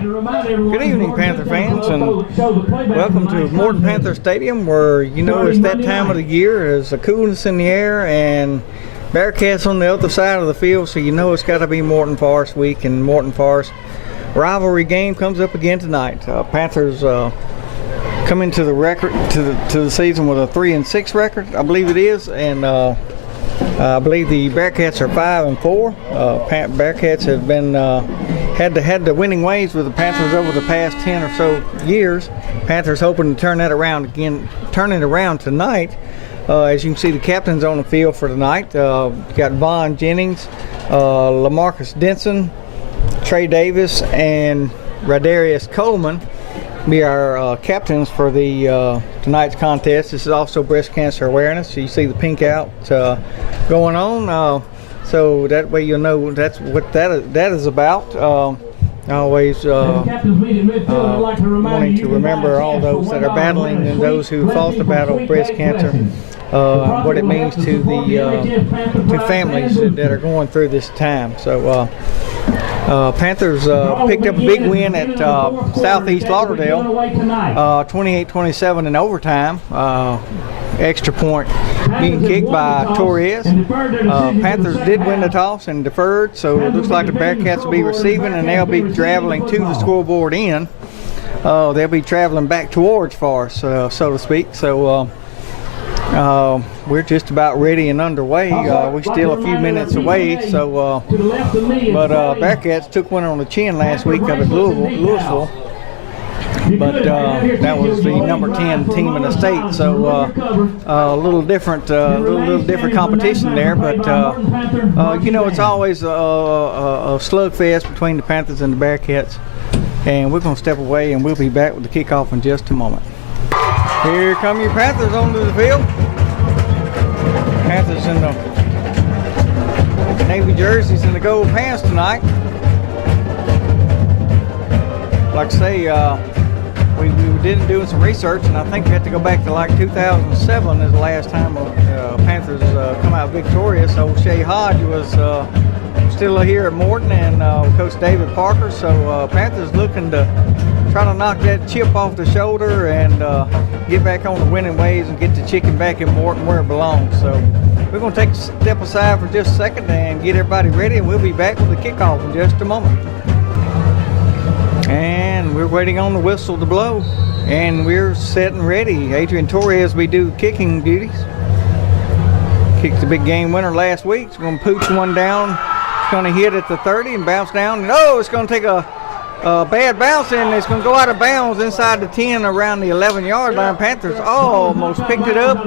Good evening, Panther fans, and welcome to Morton Panther Stadium, where it's that time of the year. There's a coolness in the air, and Bearcats on the other side of the field, so it's got to be Morton Forest week, and Morton Forest rivalry game comes up again tonight. Panthers come into the record to the season with a 3-6 record, I believe it is, and I believe the Bearcats are 5-4. Bearcats have been had the winning ways with the Panthers over the past 10 or so years. Panthers hoping to turn that around again, turn it around tonight. As you can see, the captains on the field for tonight. You got Vaughn Jennings, LaMarcus Denson, Trey Davis, and Radarius Coleman be our captains for the tonight's contest. This is also breast cancer awareness. So you see the pink out going on, so that way you'll know that's what that is about. Always wanting to remember all those that are battling and those who fought the battle of breast cancer, what it means to the families that are going through this time. So Panthers picked up a big win at Southeast Lauderdale, 28-27 in overtime. Extra point being kicked by Torres. Panthers did win the toss and deferred, so it looks like the Bearcats will be receiving, and they'll be traveling to the scoreboard end. They'll be traveling back towards Forest, so to speak. So we're just about ready and underway. We're still a few minutes away. So, but Bearcats took one on the chin last week up at Louisville. But that was the number 10 team in the state, so a little different competition there. But it's always a slugfest between the Panthers and the Bearcats. And we're going to step away, and we'll be back with the kickoff in just a moment. Here come your Panthers onto the field. Panthers in the navy jerseys and the gold pants tonight. Like I say, we did doing some research, and I think we have to go back to like 2007 is the last time Panthers come out victorious. So Shea Hodge was still here at Morton, and Coach David Parker. So Panthers looking to try to knock that chip off the shoulder and get back on the winning ways and get the chicken back in Morton where it belongs. So we're going to take a step aside for just a second and get everybody ready, and we'll be back with the kickoff in just a moment. And we're waiting on the whistle to blow, and we're set and ready. Adrian Torres, we do kicking duties. Kicked the big game winner last week. It's going to pooch one down. It's going to hit at the 30 and bounce down. And it's going to take a bad bounce, and it's going to go out of bounds inside the 10 around the 11-yard line. Panthers almost picked it up.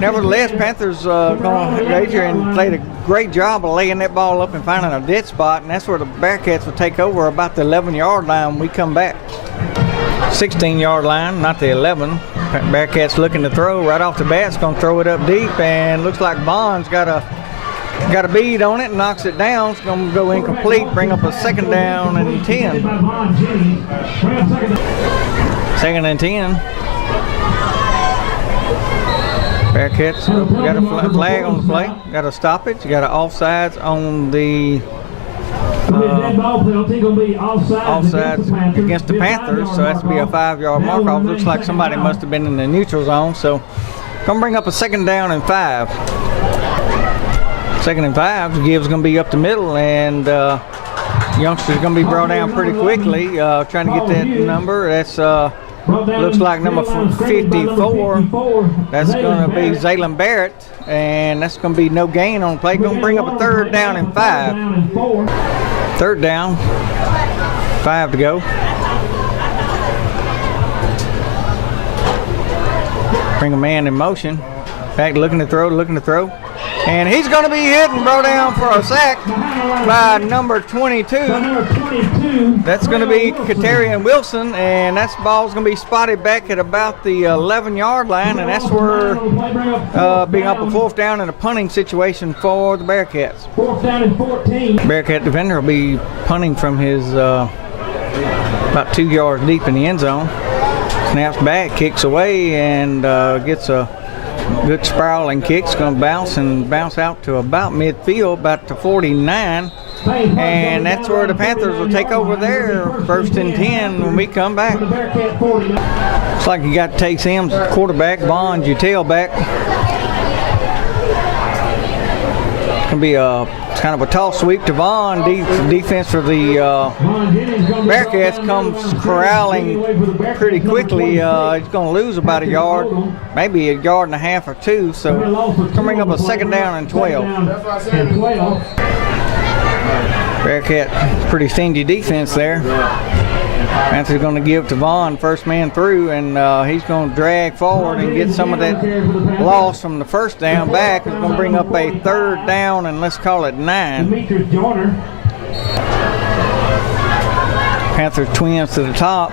Nevertheless, Panthers Adrian played a great job of laying that ball up and finding a dead spot, and that's where the Bearcats will take over about the 11-yard line when we come back. 16-yard line, not the 11. Bearcats looking to throw right off the bat. It's going to throw it up deep, and looks like Bond's got a bead on it and knocks it down. It's going to go incomplete, bring up a second down and 10. Second and 10. Bearcats got a flag on the play. Got a stoppage. Got an offsides on the offsides against the Panthers. So that's to be a 5-yard mark off. Looks like somebody must have been in the neutral zone. So going to bring up a second down and 5. Second and 5, Gibbs going to be up the middle, and youngster's going to be brought down pretty quickly, trying to get that number. That's looks like number 54. That's going to be Zaylen Barrett, and that's going to be no gain on the play. Going to bring up a third down and 5. Third down, 5 to go. Bring a man in motion. Back looking to throw. And he's going to be hit and brought down for a sack by number 22. That's going to be Katarian Wilson, and that ball's going to be spotted back at about the 11-yard line, and that's where being up a 4th down in a punting situation for the Bearcats. 4th down and 14. Bearcat defender will be punting from his about 2 yards deep in the end zone. Snaps back, kicks away, and gets a Good spiraling kick. It's going to bounce out to about midfield, about to 49. And that's where the Panthers will take over there, 1st and 10 when we come back. Looks like you got Tay Sims, quarterback, Bond, your tailback. It's going to be kind of a toss sweep to Vaughn. Defense for the Bearcats comes corralling pretty quickly. He's going to lose about a yard, maybe a yard and a half or two. So it's going to bring up a 2nd down and 12. Bearcat, pretty stingy defense there. Panthers going to give to Vaughn, first man through, and he's going to drag forward and get some of that loss from the 1st down back. It's going to bring up a 3rd down and let's call it 9. Panthers twins to the top.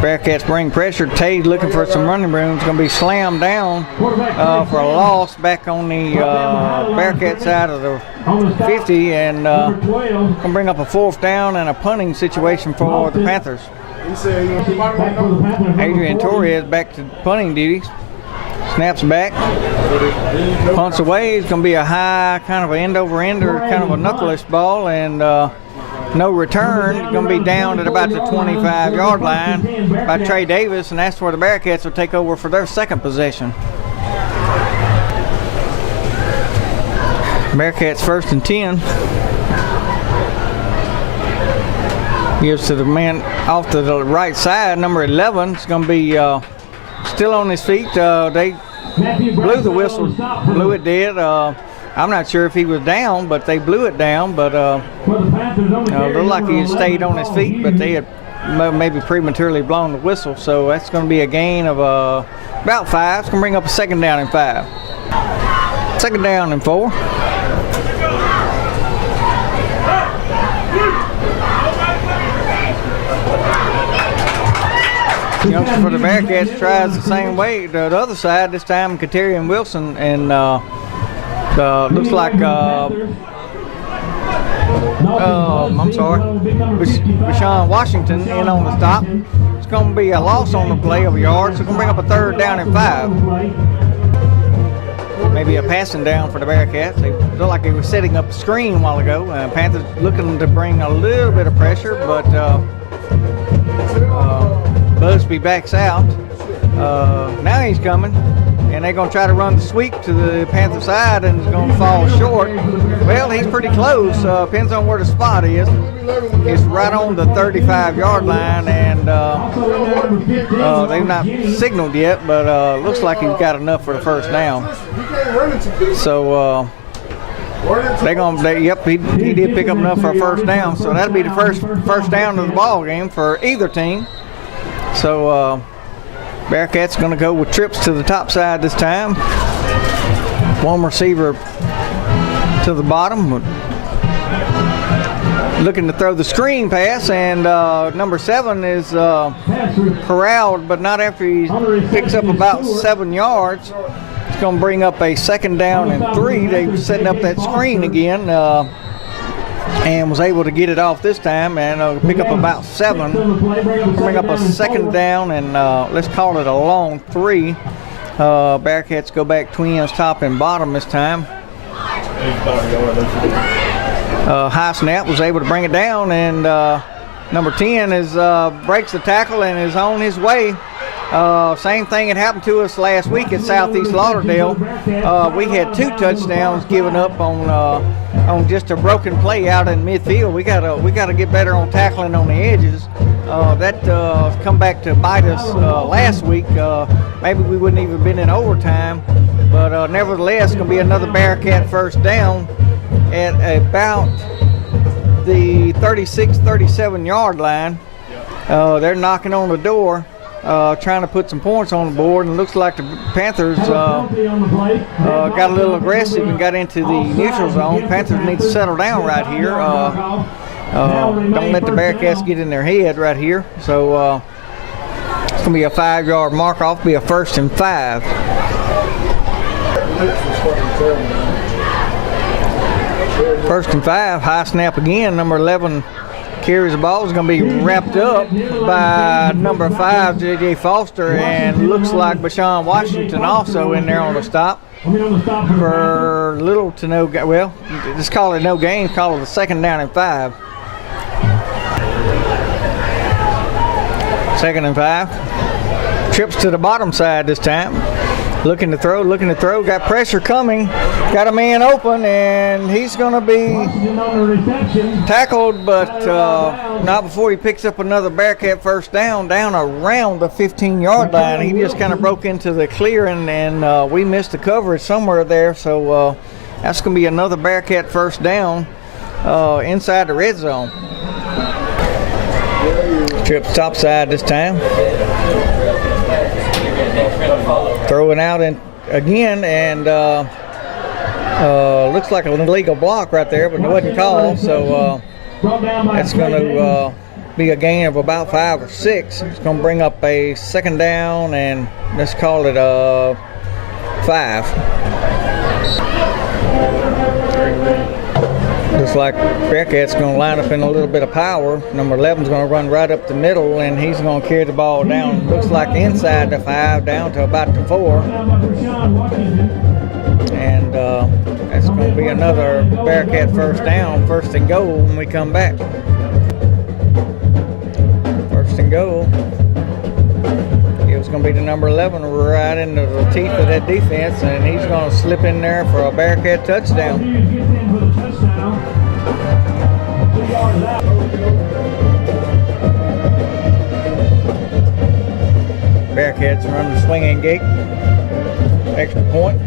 Bearcats bring pressure. Tade's looking for some running room. It's going to be slammed down for a loss back on the Bearcat side of the 50, and going to bring up a 4th down and a punting situation for the Panthers. Adrian Torres back to punting duties. Snaps back, punts away. It's going to be a high, kind of an end-over-ender, kind of a knuckleish ball, and no return. It's going to be down at about the 25-yard line by Trey Davis, and that's where the Bearcats will take over for their 2nd possession. Bearcats 1st and 10. Gives to the man off to the right side, number 11. It's going to be still on his feet. They blew the whistle, blew it dead. I'm not sure if he was down, but they blew it down. But looked like he had stayed on his feet, but they had maybe prematurely blown the whistle. So that's going to be a gain of about 5. It's going to bring up a 2nd down and 5. 2nd down and 4. Youngster for the Bearcats tries the same way. The other side, this time Katarian Wilson, and looks like Rashawn Washington in on the stop. It's going to be a loss on the play of a yard, so it's going to bring up a 3rd down and 5. Maybe a passing down for the Bearcats. They look like they were setting up a screen a while ago. Panthers looking to bring a little bit of pressure, but Busby backs out. Now he's coming, and they're going to try to run the sweep to the Panther side, and it's going to fall short. Well, he's pretty close. Depends on where the spot is. It's right on the 35-yard line, and they've not signaled yet, but looks like he's got enough for the 1st down. So yep, he did pick up enough for a 1st down. So that'll be the first down of the ball game for either team. So Bearcats going to go with trips to the top side this time. One receiver to the bottom, looking to throw the screen pass, and number 7 is corralled, but not after he picks up about 7 yards. It's going to bring up a 2nd down and 3. They were setting up that screen again, and was able to get it off this time, and pick up about 7. Bring up a 2nd down, and let's call it a long 3. Bearcats go back twins, top and bottom this time. High snap, was able to bring it down, and number 10 breaks the tackle and is on his way. Same thing had happened to us last week at Southeast Lauderdale. We had 2 touchdowns given up on just a broken play out in midfield. We gotta get better on tackling on the edges. That come back to bite us last week. Maybe we wouldn't even been in overtime, but nevertheless, gonna be another Bearcat 1st down at about the 36-37 yard line. They're knocking on the door, trying to put some points on the board, and it looks like the Panthers got a little aggressive and got into the neutral zone. Panthers need to settle down right here. Don't let the Bearcats get in their head right here. So it's going to be a 5-yard mark off, be a 1st and 5. 1st and 5, high snap again, number 11 carries the ball. Is going to be wrapped up by number 5, J.J. Foster, and looks like Bashawn Washington also in there on the stop for little to no, well, just call it no gain, call it a 2nd down and 5. 2nd and 5. Trips to the bottom side this time. Looking to throw, got pressure coming, got a man open, and he's going to be tackled, but not before he picks up another Bearcat first down around the 15-yard line. He just kind of broke into the clearing, and we missed the coverage somewhere there, so that's going to be another Bearcat first down inside the red zone. Trips topside this time. Throwing out again, and looks like an illegal block right there, but it wasn't called, so that's going to be a gain of about 5 or 6. It's going to bring up a 2nd down, and let's call it 5. Looks like Bearcat's going to line up in a little bit of power. Number 11's going to run right up the middle, and he's going to carry the ball down. Looks like inside the 5, down to about the 4. And that's going to be another Bearcat first down, 1st and goal when we come back. 1st and goal. It was going to be the number 11 right into the teeth of that defense, and he's going to slip in there for a Bearcat touchdown. Bearcats run the swinging gate. Extra point.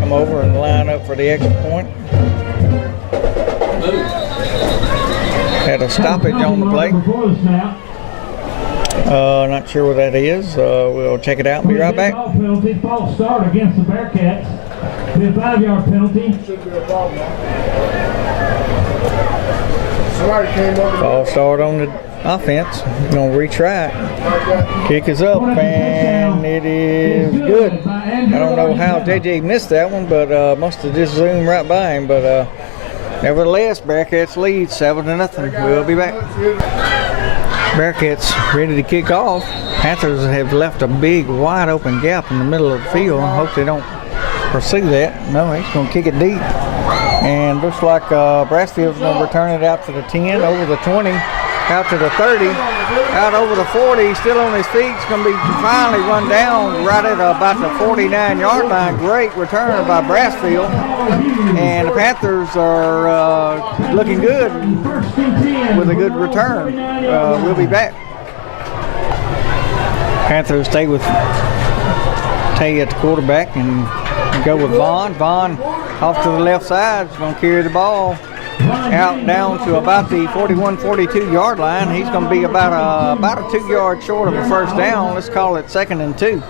Come over and line up for the extra point. Had a stoppage on the play. Not sure what that is. We'll check it out and be right back. False start against the Bearcats. Be a 5-yard penalty. False start on the offense. Going to retry it. Kick is up, and it is good. I don't know how JJ missed that one, but must have just zoomed right by him. But nevertheless, Bearcats lead 7-0. We'll be back. Bearcats ready to kick off. Panthers have left a big wide open gap in the middle of the field. I hope they don't pursue that. No, he's going to kick it deep. And looks like Brassfield's going to return it out to the 10, over the 20, out to the 30, out over the 40. Still on his feet. He's going to be finally run down right at about the 49-yard line. Great return by Brassfield. And the Panthers are looking good with a good return. We'll be back. Panthers stay with Tay at the quarterback and go with Vaughn. Vaughn off to the left side. He's going to carry the ball out down to about the 41-42 yard line. He's going to be about a 2 yards short of a first down. Let's call it 2nd and 2.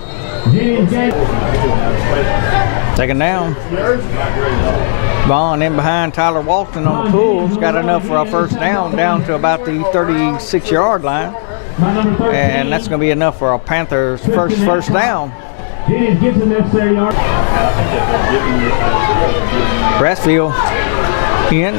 2nd down. Vaughn in behind Tyler Walton on the pulls. Got enough for a first down to about the 36 yard line. And that's going to be enough for a Panthers first down. Brassfield in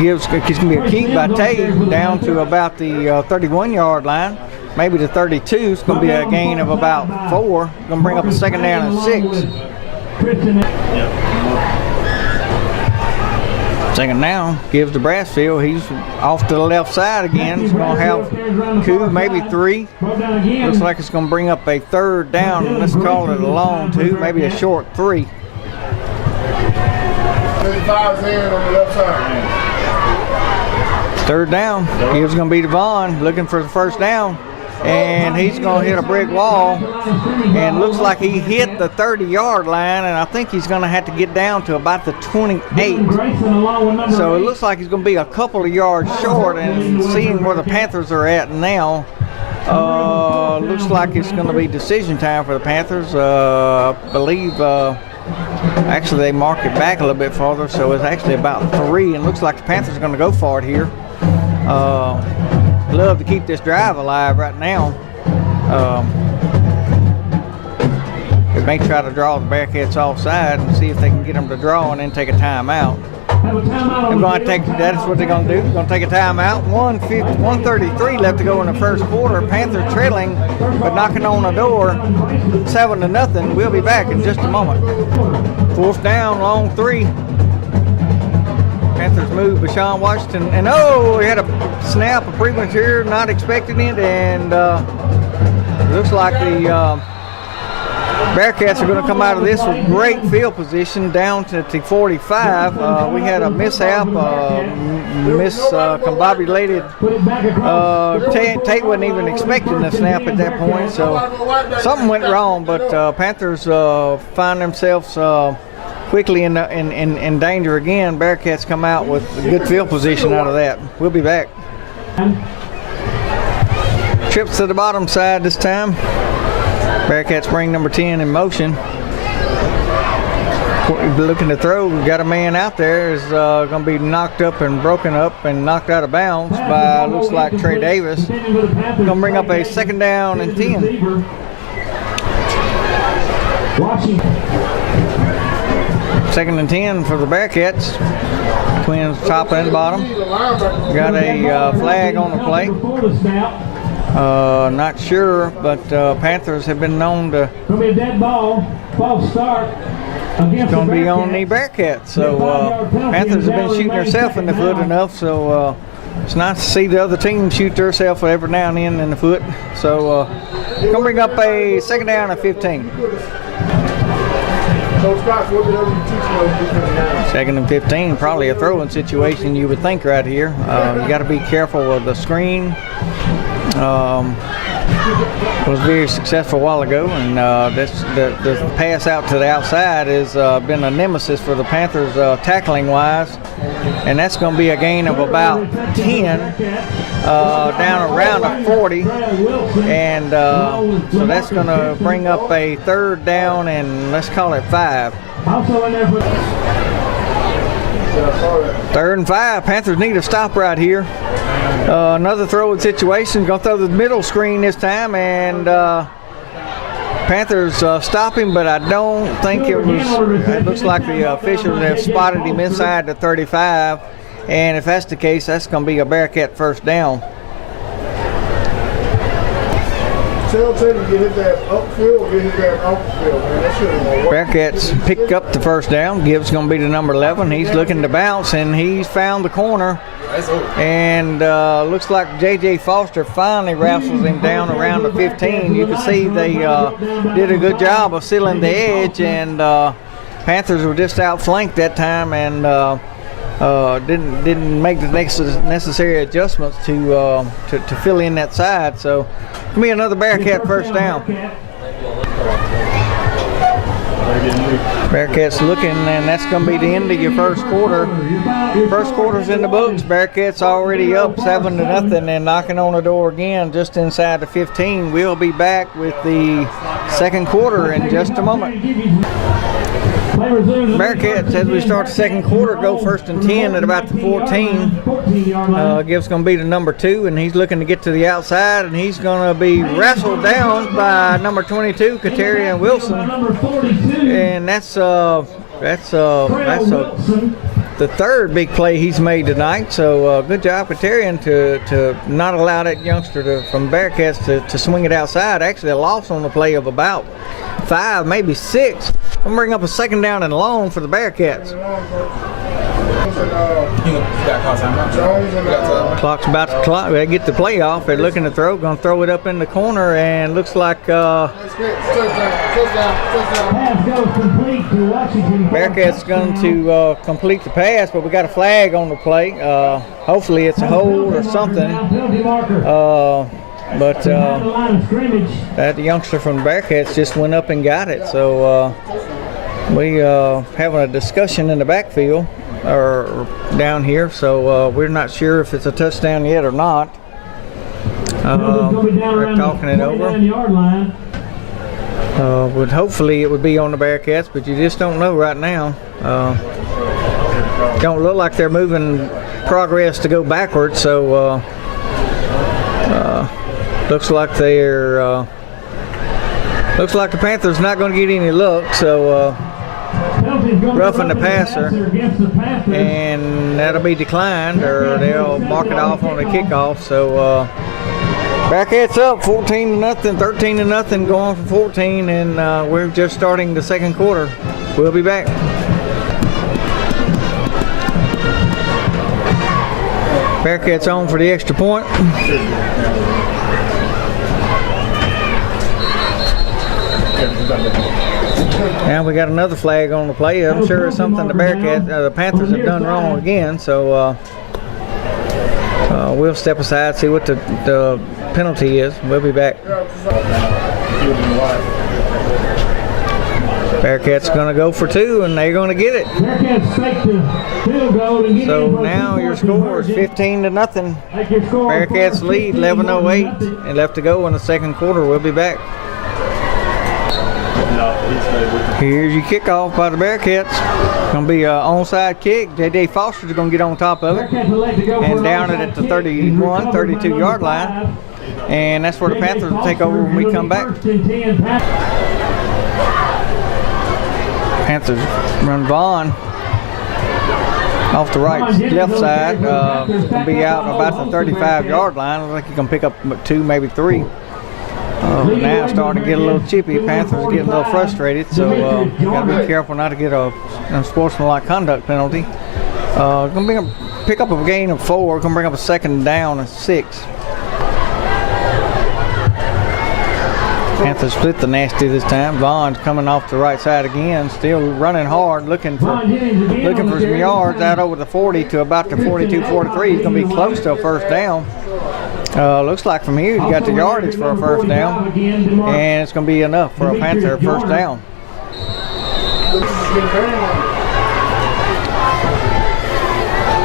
he's going to be a keep by Tay down to about the 31 yard line, maybe the 32. It's going to be a gain of about 4. Going to bring up a 2nd down and 6. 2nd down gives to Brassfield. He's off to the left side again. He's going to have 2, maybe 3. Looks like it's going to bring up a 3rd down. Let's call it a long 2, maybe a short 3. 3rd down. Gibbs going to be to Vaughn, looking for the first down. And he's going to hit a brick wall. And looks like he hit the 30-yard line, and I think he's going to have to get down to about the 28. So it looks like he's going to be a couple of yards short, and seeing where the Panthers are at now, looks like it's going to be decision time for the Panthers. I believe actually they mark it back a little bit farther, so it's actually about 3, and looks like the Panthers are going to go for it here. Love to keep this drive alive right now. They may try to draw the Bearcats offside and see if they can get them to draw and then take a timeout. they're going to take. That's what they're going to do. They're going to take a timeout. 1:33 left to go in the first quarter. Panthers trailing, but knocking on the door, 7-0. We'll be back in just a moment. 4th down, long 3. Panthers move Bashawn Washington, and he had a snap, a premature, not expecting it, and looks like the Bearcats are going to come out of this with great field position down to the 45. We had a mishap, miscombobulated. Tate wasn't even expecting the snap at that point, so something went wrong. But Panthers find themselves quickly in danger again. Bearcats come out with a good field position out of that. We'll be back. Trips to the bottom side this time. Bearcats bring number 10 in motion. Looking to throw. We got a man out there is going to be knocked up and broken up and knocked out of bounds by looks like Trey Davis. Going to bring up a 2nd down and 10. 2nd and 10 for the Bearcats. Twins top and bottom. Got a flag on the play. Not sure, but Panthers have been known to. It's going to be a dead ball. False start. It's going to be on the Bearcats. So Panthers have been shooting themselves in the foot enough. So it's nice to see the other team shoot themselves every now and then in the foot. So going to bring up a 2nd down and 15. 2nd and 15, probably a throwing situation you would think right here. You got to be careful with the screen. Was very successful a while ago, and the pass out to the outside has been a nemesis for the Panthers tackling wise, and that's going to be a gain of about 10 down around a 40, and so that's going to bring up a 3rd down and let's call it 5. 3rd and 5. Panthers need a stop right here. Another throwing situation. Going to throw the middle screen this time, and Panthers stop him, but I don't think it was. It looks like the officials have spotted him inside the 35, and if that's the case, that's going to be a Bearcat 1st down. Tell Teddy to get hit that upfield or get hit that outfield, man. That shit ain't gonna work. Bearcats pick up the 1st down. Gibbs going to be the number 11. He's looking to bounce, and he's found the corner. And looks like J.J. Foster finally wrestles him down around the 15. You can see they did a good job of sealing the edge, and Panthers were just outflanked that time and didn't make the necessary adjustments to fill in that side. So it'll be another Bearcat 1st down. Bearcats looking, and that's going to be the end of your first quarter. First quarter's in the books. Bearcats already up 7-0 and knocking on the door again just inside the 15. We'll be back with the second quarter in just a moment. Bearcats, as we start the second quarter, go 1st and 10 at about the 14. Gibbs going to be the number 2, and he's looking to get to the outside, and he's going to be wrestled down by number 22, Katarian Wilson. And that's the 3rd big play he's made tonight. So good job, Katarian, to not allow that youngster from Bearcats to swing it outside. Actually, a loss on the play of about 5, maybe 6. I'm bring up a 2nd down and long for the Bearcats. Clock's about to clock. They get the play off. They're looking to throw. Going to throw it up in the corner, and looks like Bearcats going to complete the pass, but we got a flag on the play. Hopefully it's a hold or something. But that youngster from the Bearcats just went up and got it. So we having a discussion in the backfield or down here. So we're not sure if it's a touchdown yet or not. They're talking it over. But hopefully it would be on the Bearcats, but you just don't know right now. Don't look like they're moving progress to go backwards. So looks like looks like the Panthers not going to get any luck. So roughing the passer, and that'll be declined, or they'll mark it off on the kickoff. So Bearcats up 14-0, 13-0, going for 14, and we're just starting the second quarter. We'll be back. Bearcats on for the extra point. Now we got another flag on the play. I'm sure it's something the the Panthers have done wrong again. So we'll step aside, see what the penalty is. We'll be back. Bearcats going to go for 2, and they're going to get it. So now your score is 15-0. Bearcats lead 11:08 and left to go in the second quarter. We'll be back. Here's your kickoff by the Bearcats. Going to be an onside kick. J.J. Foster's going to get on top of it and down it at the 31, 32-yard line. And that's where the Panthers will take over when we come back. Panthers run Vaughn off the left side. Going to be out about the 35-yard line. Looks like he can pick up 2, maybe 3. Now starting to get a little chippy. Panthers are getting a little frustrated, so got to be careful not to get a unsportsmanlike conduct penalty. Going to pick up a gain of 4. Going to bring up a second down and 6. Panthers split the nasty this time. Vaughn's coming off the right side again, still running hard, looking for some yards out over the 40 to about the 42, 43. He's going to be close to a first down. Looks like from here he's got the yardage for a first down, and it's going to be enough for a Panther first down.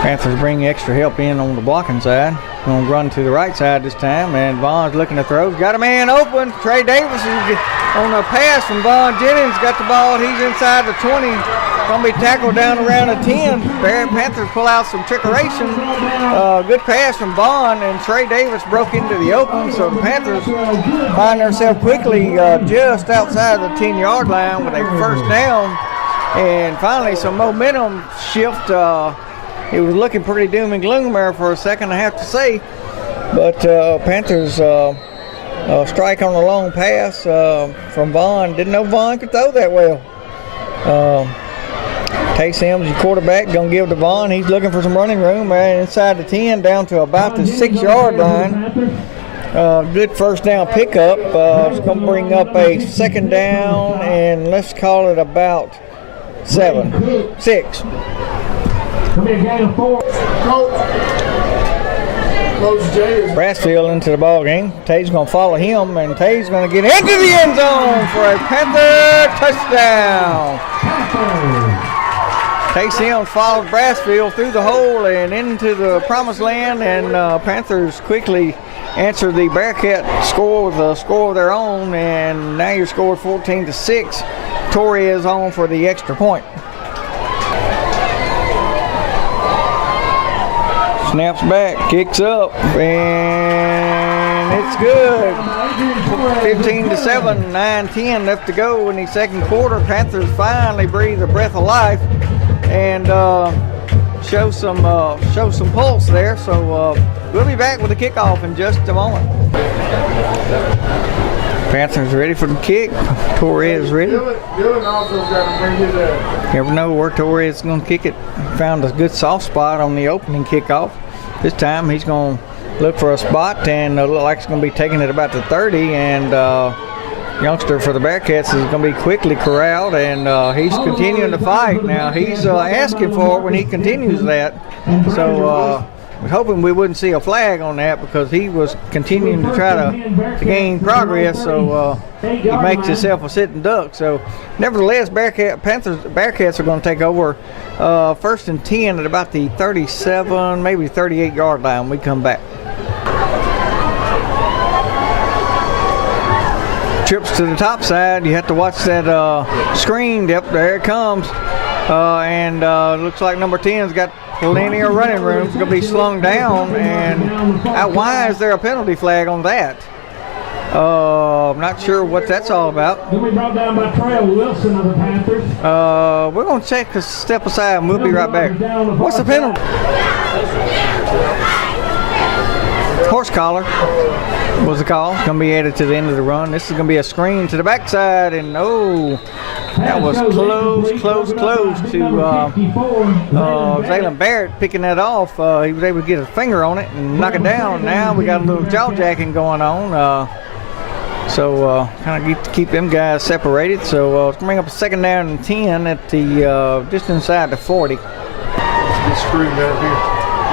Panthers bring extra help in on the blocking side. Going to run to the right side this time, and Vaughn's looking to throw. Got a man open. Trey Davis is on a pass from Vaughn Jennings. Got the ball. He's inside the 20. Going to be tackled down around the 10. Panthers pull out some trickeration. Good pass from Vaughn, and Trey Davis broke into the open. So the Panthers find themselves quickly just outside the 10-yard line with a first down. And finally some momentum shift. It was looking pretty doom and gloom there for a second, I have to say. But Panthers strike on a long pass from Vaughn. Didn't know Vaughn could throw that well. Tay Sims, your quarterback, going to give to Vaughn. He's looking for some running room inside the 10 down to about the 6-yard line. Good first down pickup. It's going to bring up a second down, and let's call it about 6. Come here, gain of 4. Brassfield into the ball game. Tay's going to follow him, and Tay's going to get into the end zone for a Panther touchdown. Tay Sims followed Brassfield through the hole and into the promised land, and Panthers quickly answer the Bearcat score with a score of their own, and now you're scored 14-6. Torres on for the extra point. Snaps back, kicks up, and it's good. 15-7, 9-10 left to go in the second quarter. Panthers finally breathe a breath of life and show some pulse there. So we'll be back with the kickoff in just a moment. Panthers ready for the kick. Torres ready. Dylan also got to bring his ass. Never know where Torres is going to kick it. Found a good soft spot on the opening kickoff. This time he's going to look for a spot, and it looks like it's going to be taking it about to 30, and youngster for the Bearcats is going to be quickly corralled, and he's continuing to fight. Now he's asking for it when he continues that, so we're hoping we wouldn't see a flag on that because he was continuing to try to gain progress, so he makes himself a sitting duck. So nevertheless, Bearcats are going to take over first and 10 at about the 37, maybe 38-yard line when we come back. Trips to the top side. You have to watch that screen. Yep, there it comes. And looks like number 10's got plenty of running room. It's going to be slung down. And why is there a penalty flag on that? I'm not sure what that's all about. Then we brought down by Trail Wilson of the Panthers. We're going to check a step aside and we'll be right back. What's the penalty? Horse collar was the call. Going to be added to the end of the run. This is going to be a screen to the backside, and oh, that was close to Zaylen Barrett picking that off. He was able to get a finger on it and knock it down. Now we got a little jaw jacking going on. So kind of keep them guys separated. So it's going to bring up a 2nd down and 10 at the just inside the 40. This screen down here.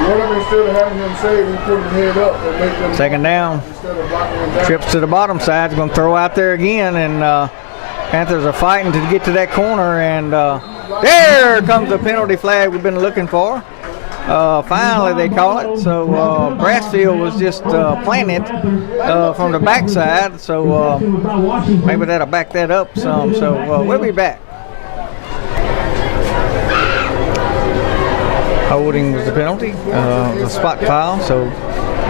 What if instead of having him save, we put him head up and make them 2nd down. instead of blocking him down? Trips to the bottom side. Going to throw out there again, and Panthers are fighting to get to that corner. And there comes the penalty flag we've been looking for. Finally, they call it. So Brassfield was just planted from the backside. So maybe that'll back that up some. So we'll be back. Holding was the penalty, the spot foul. So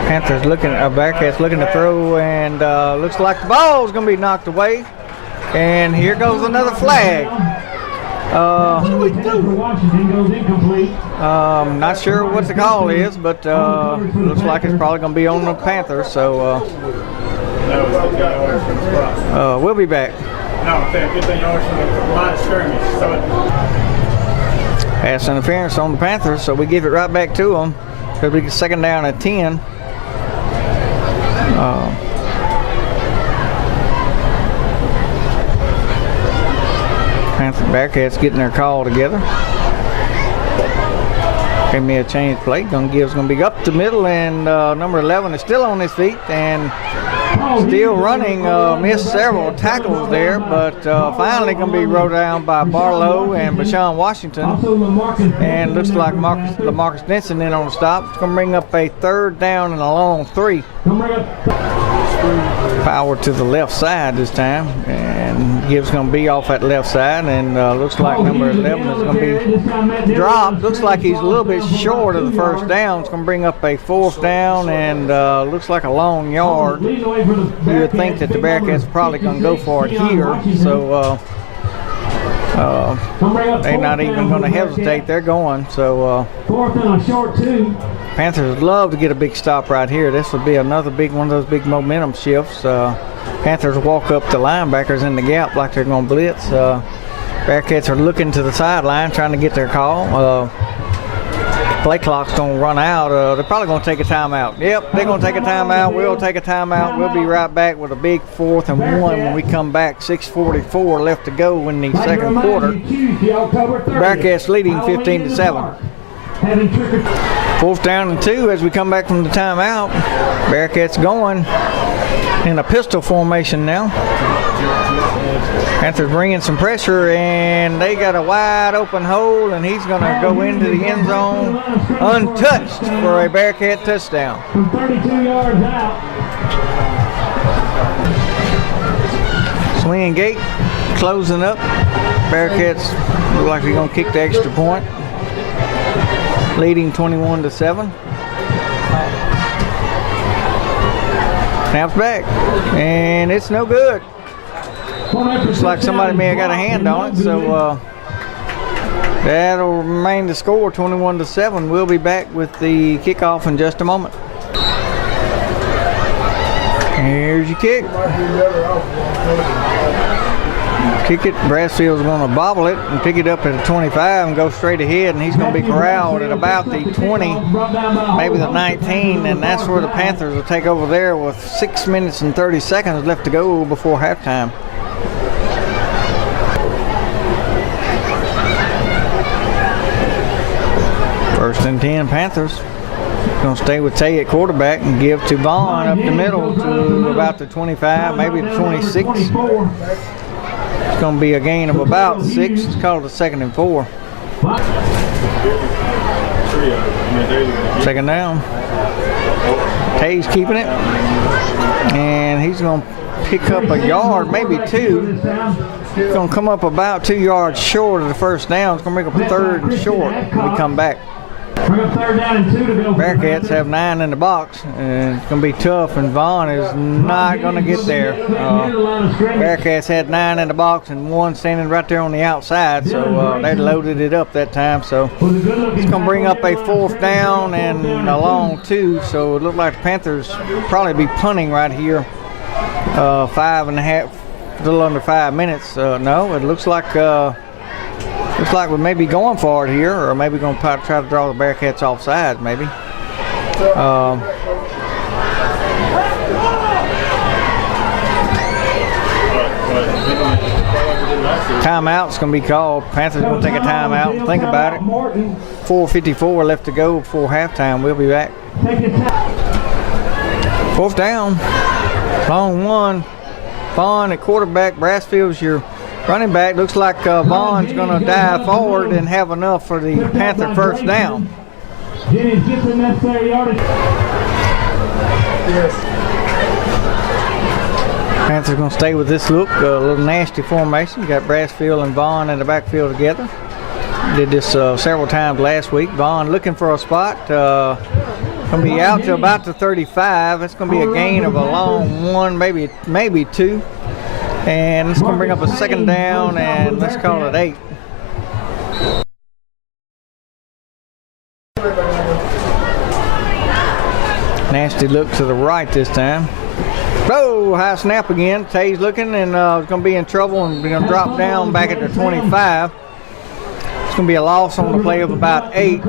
Panthers Bearcats looking to throw, and looks like the ball's going to be knocked away. And here goes another flag. Not sure what the call is, but looks like it's probably going to be on the Panthers. So we'll be back. No, 15 yards from the line of scrimmage. Pass interference on the Panthers, so we give it right back to them. It'll be 2nd down at 10. Panther Bearcats getting their call together. Give me a change play. Gonna be up the middle, and number 11 is still on his feet and still running. Missed several tackles there, but finally gonna be rode down by Barlow and Bashawn Washington. And looks like LaMarcus Denson in on the stop. It's gonna bring up a 3rd down and a long 3. Power to the left side this time, and Gibbs going to be off that left side, and looks like number 11 is going to be dropped. Looks like he's a little bit short of the 1st down. It's going to bring up a 4th down, and looks like a long yard. You would think that the Bearcats are probably going to go for it here, so they're not even going to hesitate. They're going. So 4th and a short 2. Panthers love to get a big stop right here. This would be another one of those big momentum shifts. Panthers walk up the linebackers in the gap like they're going to blitz. Bearcats are looking to the sideline trying to get their call. Play clock's going to run out. They're probably going to take a timeout. Yep, they're going to take a timeout. We'll take a timeout. We'll be right back with a big 4th and 1 when we come back. 6:44 left to go in the 2nd quarter. Bearcats leading 15-7. 4th down and 2 as we come back from the timeout. Bearcats going in a pistol formation now. Panthers bringing some pressure, and they got a wide open hole, and he's going to go into the end zone untouched for a Bearcat touchdown. From 32 yards out. Swinging gate closing up. Bearcats look like they're going to kick the extra point. Leading 21-7. Snaps back, and it's no good. Looks like somebody may have got a hand on it, so that'll remain the score, 21-7. We'll be back with the kickoff in just a moment. Here's your kick. Kick it. Brassfield's going to bobble it and pick it up at the 25 and go straight ahead, and he's going to be corralled at about the 20, maybe the 19, and that's where the Panthers will take over there with 6 minutes and 30 seconds left to go before halftime. First and 10 Panthers. Going to stay with Tay at quarterback and give to Vaughn up the middle to about the 25, maybe the 26. It's going to be a gain of about 6. It's called a 2nd and 4. 2nd down. Tay's keeping it. And he's going to pick up a yard, maybe 2. It's going to come up about 2 yards short of the 1st down. It's going to make up a 3rd and short when we come back. Bring up 3rd down and 2 to go. Bearcats have 9 in the box, and it's going to be tough, and Vaughn is not going to get there. Bearcats had 9 in the box and 1 standing right there on the outside, so they loaded it up that time. So it's going to bring up a 4th down and a long 2, so it looked like the Panthers probably be punting right here. 5.5, a little under 5 minutes. No, it looks like we may be going for it here, or maybe going to try to draw the Bearcats offside, maybe. Timeout's going to be called. Panthers going to take a timeout. Think about it. 4:54 left to go before halftime. We'll be back. 4th down. Long 1. Vaughn at quarterback. Brassfield's your running back. Looks like Vaughn's going to dive forward and have enough for the Panther 1st down. Jennings gets the necessary yardage. Yes. Panthers going to stay with this look, a little nasty formation. Got Brassfield and Vaughn in the backfield together. Did this several times last week. Vaughn looking for a spot. Going to be out to about the 35. It's going to be a gain of a long 1, maybe 2. And it's going to bring up a 2nd down, and let's call it 8. Nasty look to the right this time. Oh, high snap again. Tay's looking, and it's going to be in trouble, and we're going to drop down back at the 25. It's going to be a loss on the play of about 8.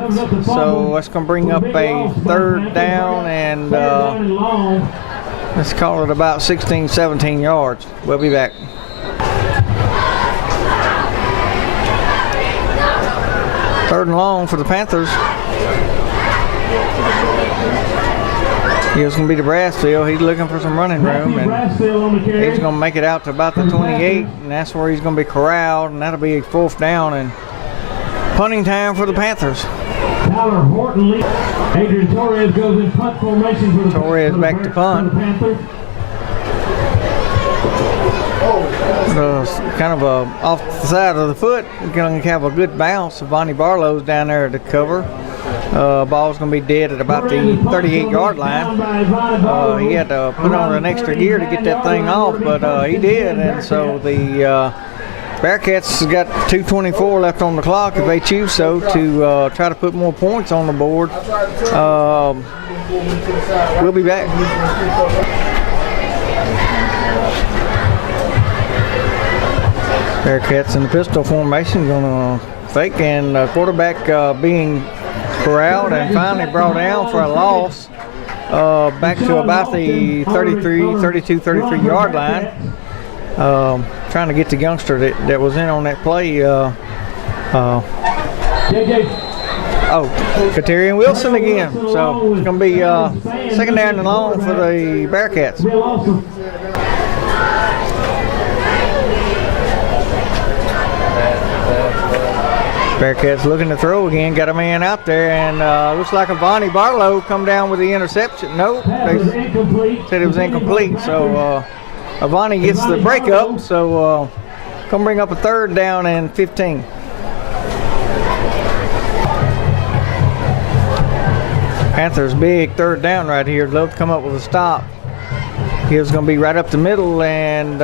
So that's going to bring up a 3rd down, and let's call it about 16, 17 yards. We'll be back. Third and long for the Panthers. He's going to be to Brassfield. He's looking for some running room, and he's going to make it out to about the 28, and that's where he's going to be corralled, and that'll be a 4th down and punting time for the Panthers. Tyler Morton leads. Adrian Torres goes in punt formation for the Torres back to punt. Kind of off the side of the foot. We're going to have a good bounce. Bonnie Barlow's down there to cover. Ball's going to be dead at about the 38-yard line. He had to put on an extra gear to get that thing off, but he did, and so the Bearcats got 2:24 left on the clock if they choose so to try to put more points on the board. We'll be back. Bearcats in the pistol formation, going to fake, and quarterback being corralled and finally brought down for a loss back to about the 33 yard line. Trying to get the youngster that was in on that play. Katerian Wilson again. So it's going to be 2nd down and long for the Bearcats. Bearcats looking to throw again. Got a man out there, and looks like a Bonnie Barlow come down with the interception. Nope, they said it was incomplete. So Avani gets the breakup, so come bring up a 3rd down and 15. Panthers big 3rd down right here. Love to come up with a stop. He was going to be right up the middle, and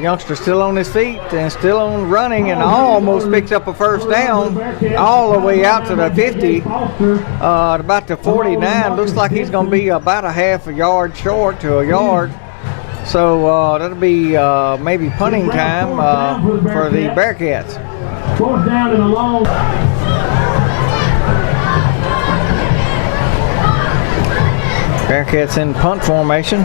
youngster still on his feet and still on running, and almost picks up a 1st down all the way out to the 50, about the 49. Looks like he's going to be about a half a yard short to a yard. So that'll be maybe punting time for the Bearcats. 4th down and a long. Bearcats in punt formation.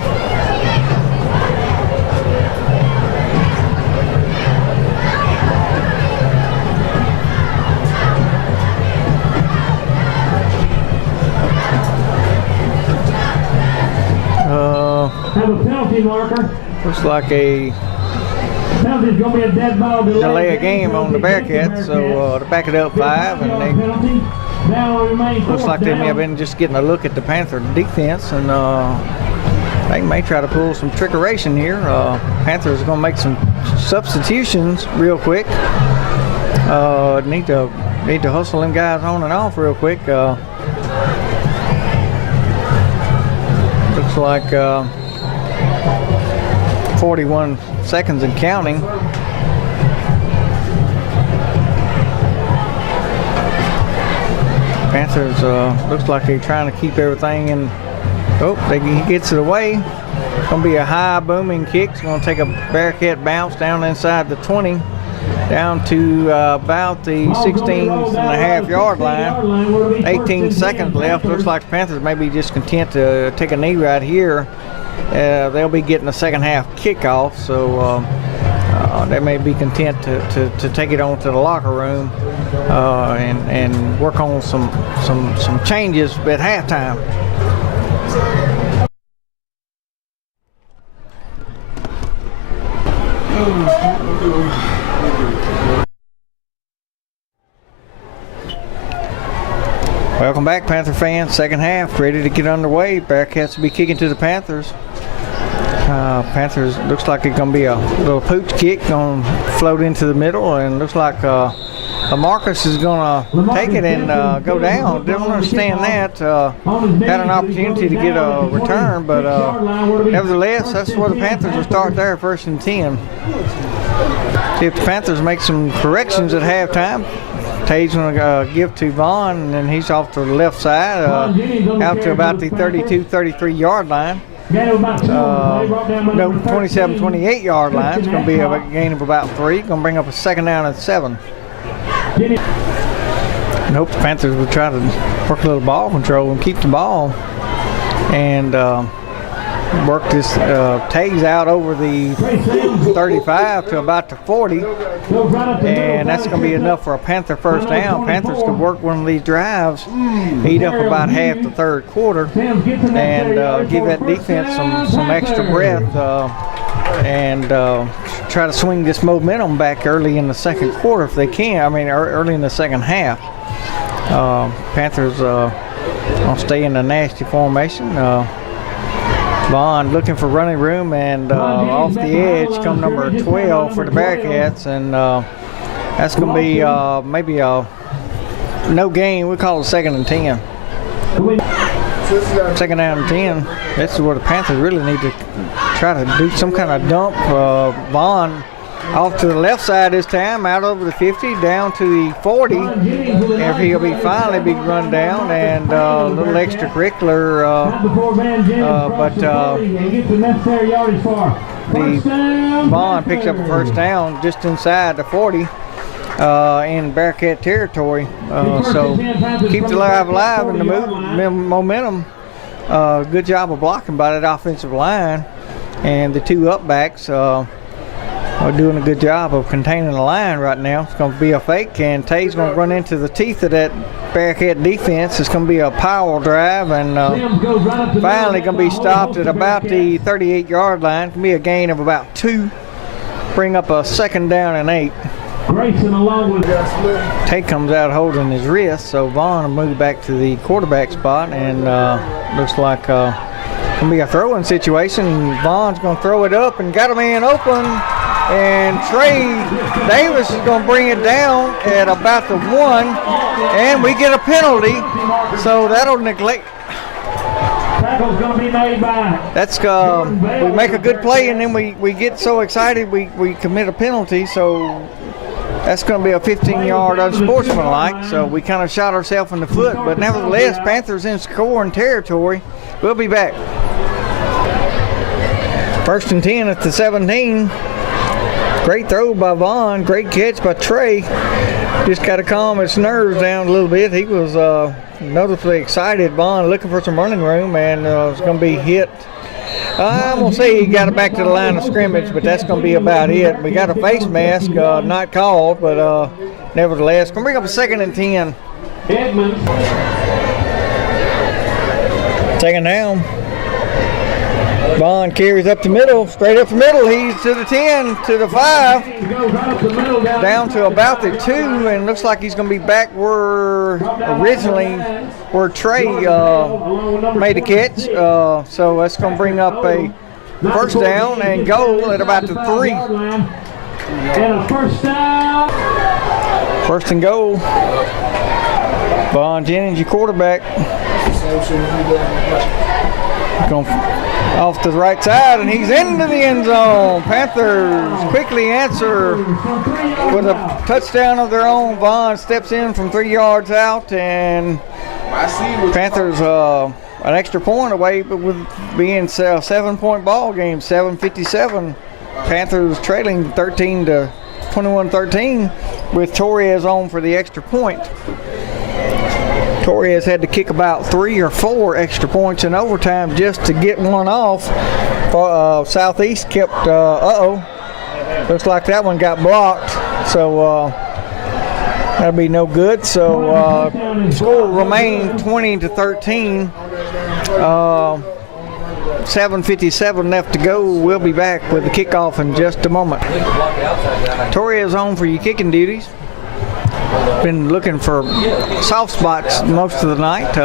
Have a penalty marker. Looks like a Penalty's going to be a dead ball delay a game on the Bearcats, so to back it up 5, and they looks like they may have been just getting a look at the Panther defense, and they may try to pull some trickeration here. Panthers are going to make some substitutions real quick. Need to hustle them guys on and off real quick. Looks like 41 seconds and counting. Panthers looks like they're trying to keep everything in. Oh, he gets it away. It's going to be a high booming kick. It's going to take a Bearcat bounce down inside the 20, down to about the 16.5 yard line. 18 seconds left. Looks like the Panthers may be just content to take a knee right here. They'll be getting the second half kickoff, so they may be content to take it on to the locker room and work on some changes at halftime. Welcome back, Panther fans. Second half, ready to get underway. Bearcats will be kicking to the Panthers. Panthers looks like it's going to be a little pooch kick, going to float into the middle, and looks like Marcus is going to take it and go down. Didn't understand that. Had an opportunity to get a return, but nevertheless, that's where the Panthers will start there, 1st and 10. See if the Panthers make some corrections at halftime. Tate's going to give to Vaughn, and then he's off to the left side, out to about the 32-33 yard line. 27-28 yard line. It's going to be a gain of about 3. Going to bring up a 2nd down and 7. I hope the Panthers will try to work a little ball control and keep the ball and work this tags out over the 35 to about the 40, and that's going to be enough for a Panther 1st down. Panthers could work one of these drives, eat up about half the 3rd quarter, and give that defense some extra breath and try to swing this momentum back early in the 2nd quarter if they can. I mean, early in the 2nd half. Panthers going to stay in the nasty formation. Vaughn looking for running room, and off the edge come number 12 for the Bearcats, and that's going to be maybe a no gain. We call it 2nd and 10. 2nd down and 10. This is where the Panthers really need to try to do some kind of dump. Vaughn off to the left side this time, out over the 50, down to the 40. If he'll be finally be run down, and a little extracurricular, but the Vaughn picks up a 1st down just inside the 40 in Bearcat territory. So keep the drive alive and the momentum. Good job of blocking by that offensive line, and the 2 upbacks are doing a good job of containing the line right now. It's going to be a fake, and Tate's going to run into the teeth of that Bearcat defense. It's going to be a power drive, and finally going to be stopped at about the 38 yard line. It's going to be a gain of about 2. Bring up a 2nd down and 8. Tate comes out holding his wrist, so Vaughn will move back to the quarterback spot, and looks like going to be a throwing situation. Vaughn's going to throw it up and got a man open, and Trey Davis is going to bring it down at about the 1, and we get a penalty, so that'll neglect. Tackle's going to be made by. That's we make a good play, and then we get so excited we commit a penalty, so that's going to be a 15-yard unsportsmanlike, so we kind of shot ourselves in the foot, but nevertheless, Panthers in scoring territory. We'll be back. 1st and 10 at the 17. Great throw by Vaughn. Great catch by Trey. Just got to calm his nerves down a little bit. He was noticeably excited. Vaughn looking for some running room, and it's going to be hit. I'm going to say he got it back to the line of scrimmage, but that's going to be about it. We got a face mask, not called, but nevertheless, going to bring up a 2nd and 10. Edmonds. 2nd down. Vaughn carries up the middle, straight up the middle. He's to the 10, to the 5, down to about the 2, and looks like he's going to be back where Trey made a catch. So that's going to bring up a 1st down and goal at about the 3. And a 1st down. 1st and goal. Vaughn Jennings, your quarterback. Same shit when we done. Going off to the right side, and he's into the end zone. Panthers quickly answer with a touchdown of their own. Vaughn steps in from 3 yards out, and Panthers an extra point away, but with being a 7-point ball game, 7:57. Panthers trailing 21-13 with Torres on for the extra point. Torres had to kick about 3 or 4 extra points in overtime just to get one off. Southeast kept, looks like that one got blocked, so that'll be no good. So score remained 20-13. 7:57 left to go. We'll be back with the kickoff in just a moment. Torres on for your kicking duties. Been looking for soft spots most of the night.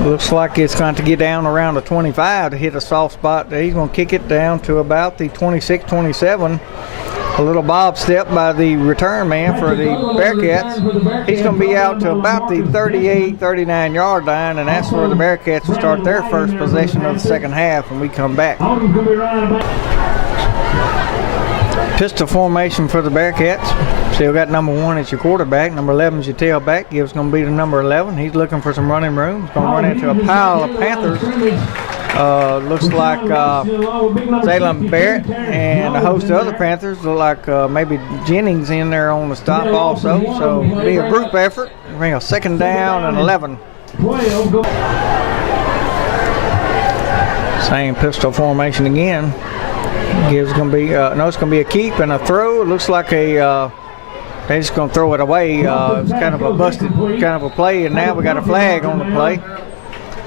Looks like it's going to get down around the 25 to hit a soft spot. He's going to kick it down to about the 26-27. A little bob step by the return man for the Bearcats. He's going to be out to about the 38-39 yard line, and that's where the Bearcats will start their first possession of the second half when we come back. Pistol formation for the Bearcats. Still got number 1 as your quarterback. Number 11 is your tailback. Gibbs going to be the number 11. He's looking for some running room. He's going to run into a pile of Panthers. Looks like Zaylen Barrett and a host of other Panthers. Look like maybe Jennings in there on the stop also. So it'll be a group effort. Bring a second down and 11. Same pistol formation again. Gibbs going to be, no, it's going to be a keep and a throw. It looks like they're just going to throw it away. It's kind of a busted kind of a play, and now we got a flag on the play.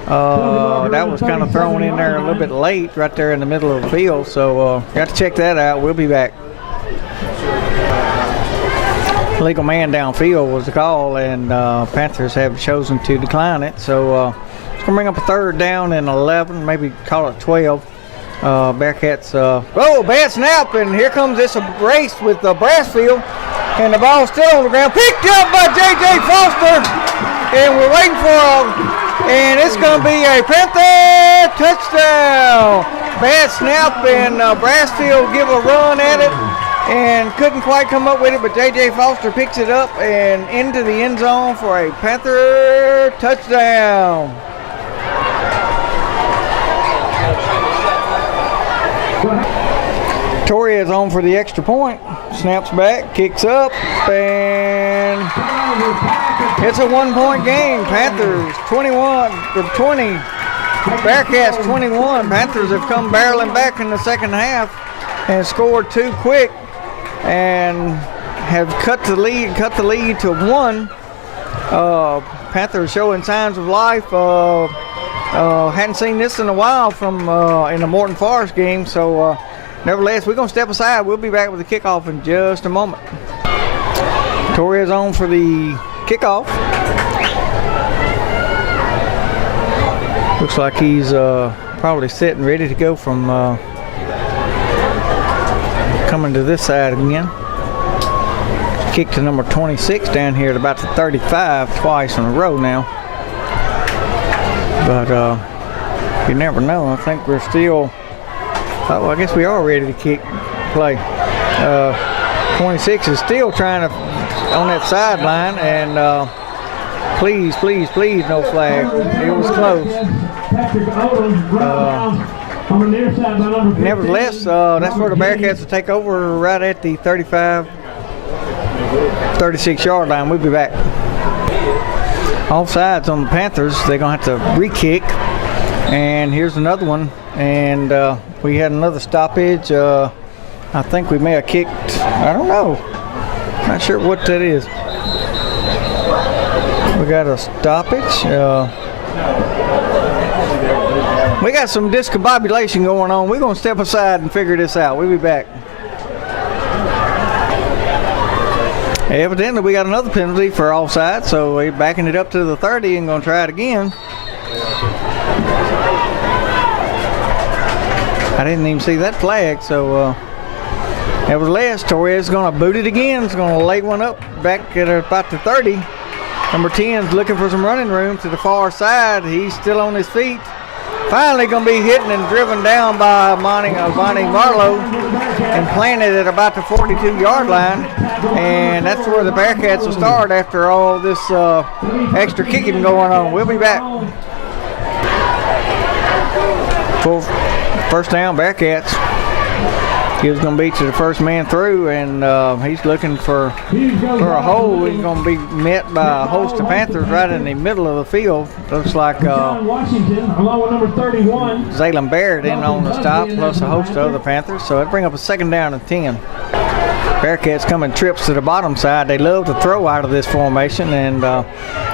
That was kind of thrown in there a little bit late right there in the middle of the field, so got to check that out. We'll be back. Legal man downfield was the call, and Panthers have chosen to decline it, so it's going to bring up a third down and 11, maybe call it 12. Bearcats, bad snap, and here comes this race with Brassfield, and the ball still on the ground, picked up by J.J. Foster, and we're waiting for and it's going to be a Panther touchdown. Bad snap, and Brassfield give a run at it, and couldn't quite come up with it, but J.J. Foster picks it up and into the end zone for a Panther touchdown. Torres on for the extra point. Snaps back, kicks up, and it's a 1-point game. Panthers 21 or 20. Bearcats 21. Panthers have come barreling back in the second half and scored 2 quick and have cut the lead to 1. Panthers showing signs of life. Hadn't seen this in a while from in the Morton Forest game, so nevertheless, we're going to step aside. We'll be back with the kickoff in just a moment. Torres on for the kickoff. Looks like he's probably set and ready to go from coming to this side again. Kick to number 26 down here at about the 35 twice in a row now. But you never know. I think we're still... I guess we are ready to play. 26 is still trying to on that sideline, and please, no flag. It was close. Nevertheless, that's where the Bearcats will take over right at the 36 yard line. We'll be back. Offsides on the Panthers. They're going to have to re-kick. And here's another one. And we had another stoppage. I think we may have kicked, I don't know. Not sure what that is. We got a stoppage. We got some discombobulation going on. We're going to step aside and figure this out. We'll be back. Evidently, we got another penalty for offside, so we're backing it up to the 30 and going to try it again. I didn't even see that flag, so nevertheless, Torres is going to boot it again. It's going to lay one up back at about the 30. Number 10's looking for some running room to the far side. He's still on his feet. Finally going to be hidden and driven down by Bonnie Marlowe and planted at about the 42-yard line. And that's where the Bearcats will start after all this extra kicking going on. We'll be back. First down, Bearcats. Gibbs going to be to the first man through, and he's looking for a hole. He's going to be met by a host of Panthers right in the middle of the field. Looks like Washington, along with number 31. Zaylen Barrett in on the stop, plus a host of other Panthers. So it'll bring up a second down and 10. Bearcats coming trips to the bottom side. They love to throw out of this formation, and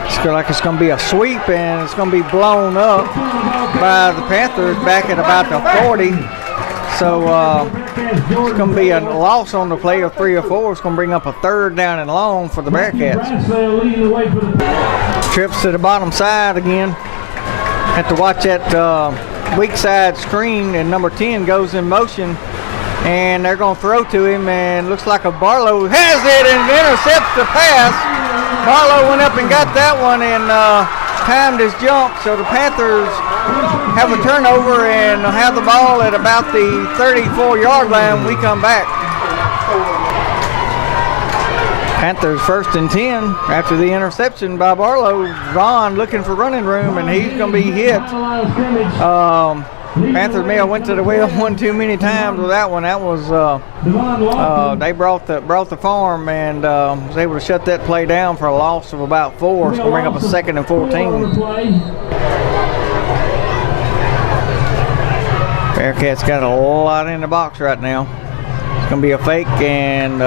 it's like it's going to be a sweep, and it's going to be blown up by the Panthers back at about the 40. So it's going to be a loss on the play of 3 or 4. It's going to bring up a third down and long for the Bearcats. Trips to the bottom side again. Have to watch that weak side screen, and number 10 goes in motion. And they're going to throw to him, and looks like a Barlow has it and intercepts the pass. Barlow went up and got that one and timed his jump. So the Panthers have a turnover and have the ball at about the 34-yard line when we come back. Panthers first and 10 after the interception by Barlow. Ron looking for running room, and he's going to be hit. Panthers may have went to the well one too many times with that one. That was they brought the farm and was able to shut that play down for a loss of about 4. It's going to bring up a second and 14. Bearcats got a lot in the box right now. It's going to be a fake, and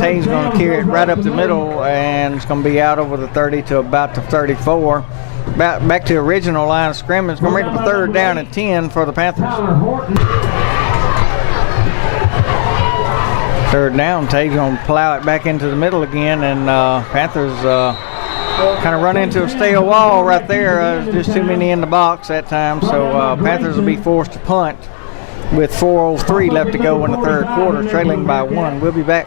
Tay's going to carry it right up the middle, and it's going to be out over the 30 to about the 34. Back to the original line of scrimmage. It's going to bring up a third down and 10 for the Panthers. Third down, Tay's going to plow it back into the middle again, and Panthers kind of run into a stale wall right there. There's just too many in the box that time, so Panthers will be forced to punt with 4:03 left to go in the third quarter, trailing by 1. We'll be back.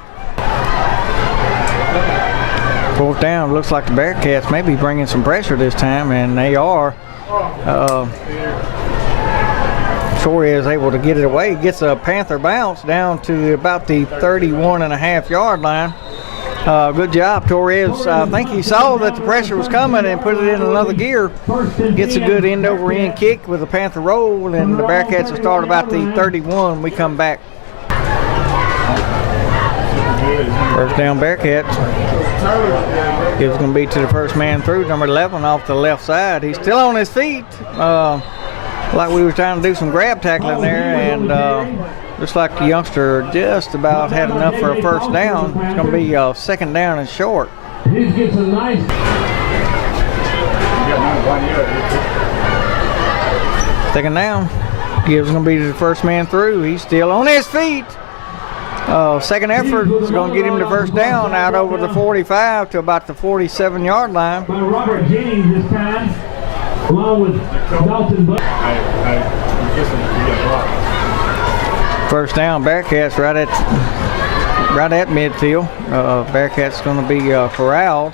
Fourth down, looks like the Bearcats may be bringing some pressure this time, and they are. Torres is able to get it away. Gets a Panther bounce down to about the 31.5-yard line. Good job, Torres. I think he saw that the pressure was coming and put it in another gear. Gets a good end-over-end kick with a Panther roll, and the Bearcats will start about the 31 when we come back. First down, Bearcats. It's going to be to the first man through, number 11 off the left side. He's still on his feet. Like we were trying to do some grab tackling there, and looks like the youngster just about had enough for a first down. It's going to be a second down and short. He gets a nice. Second down. Gibbs going to be the first man through. He's still on his feet. Second effort is going to get him the first down out over the 45 to about the 47-yard line. By Robert Jennings this time, along with Dalton Buck. First down, Bearcats right at midfield. Bearcats going to be corralled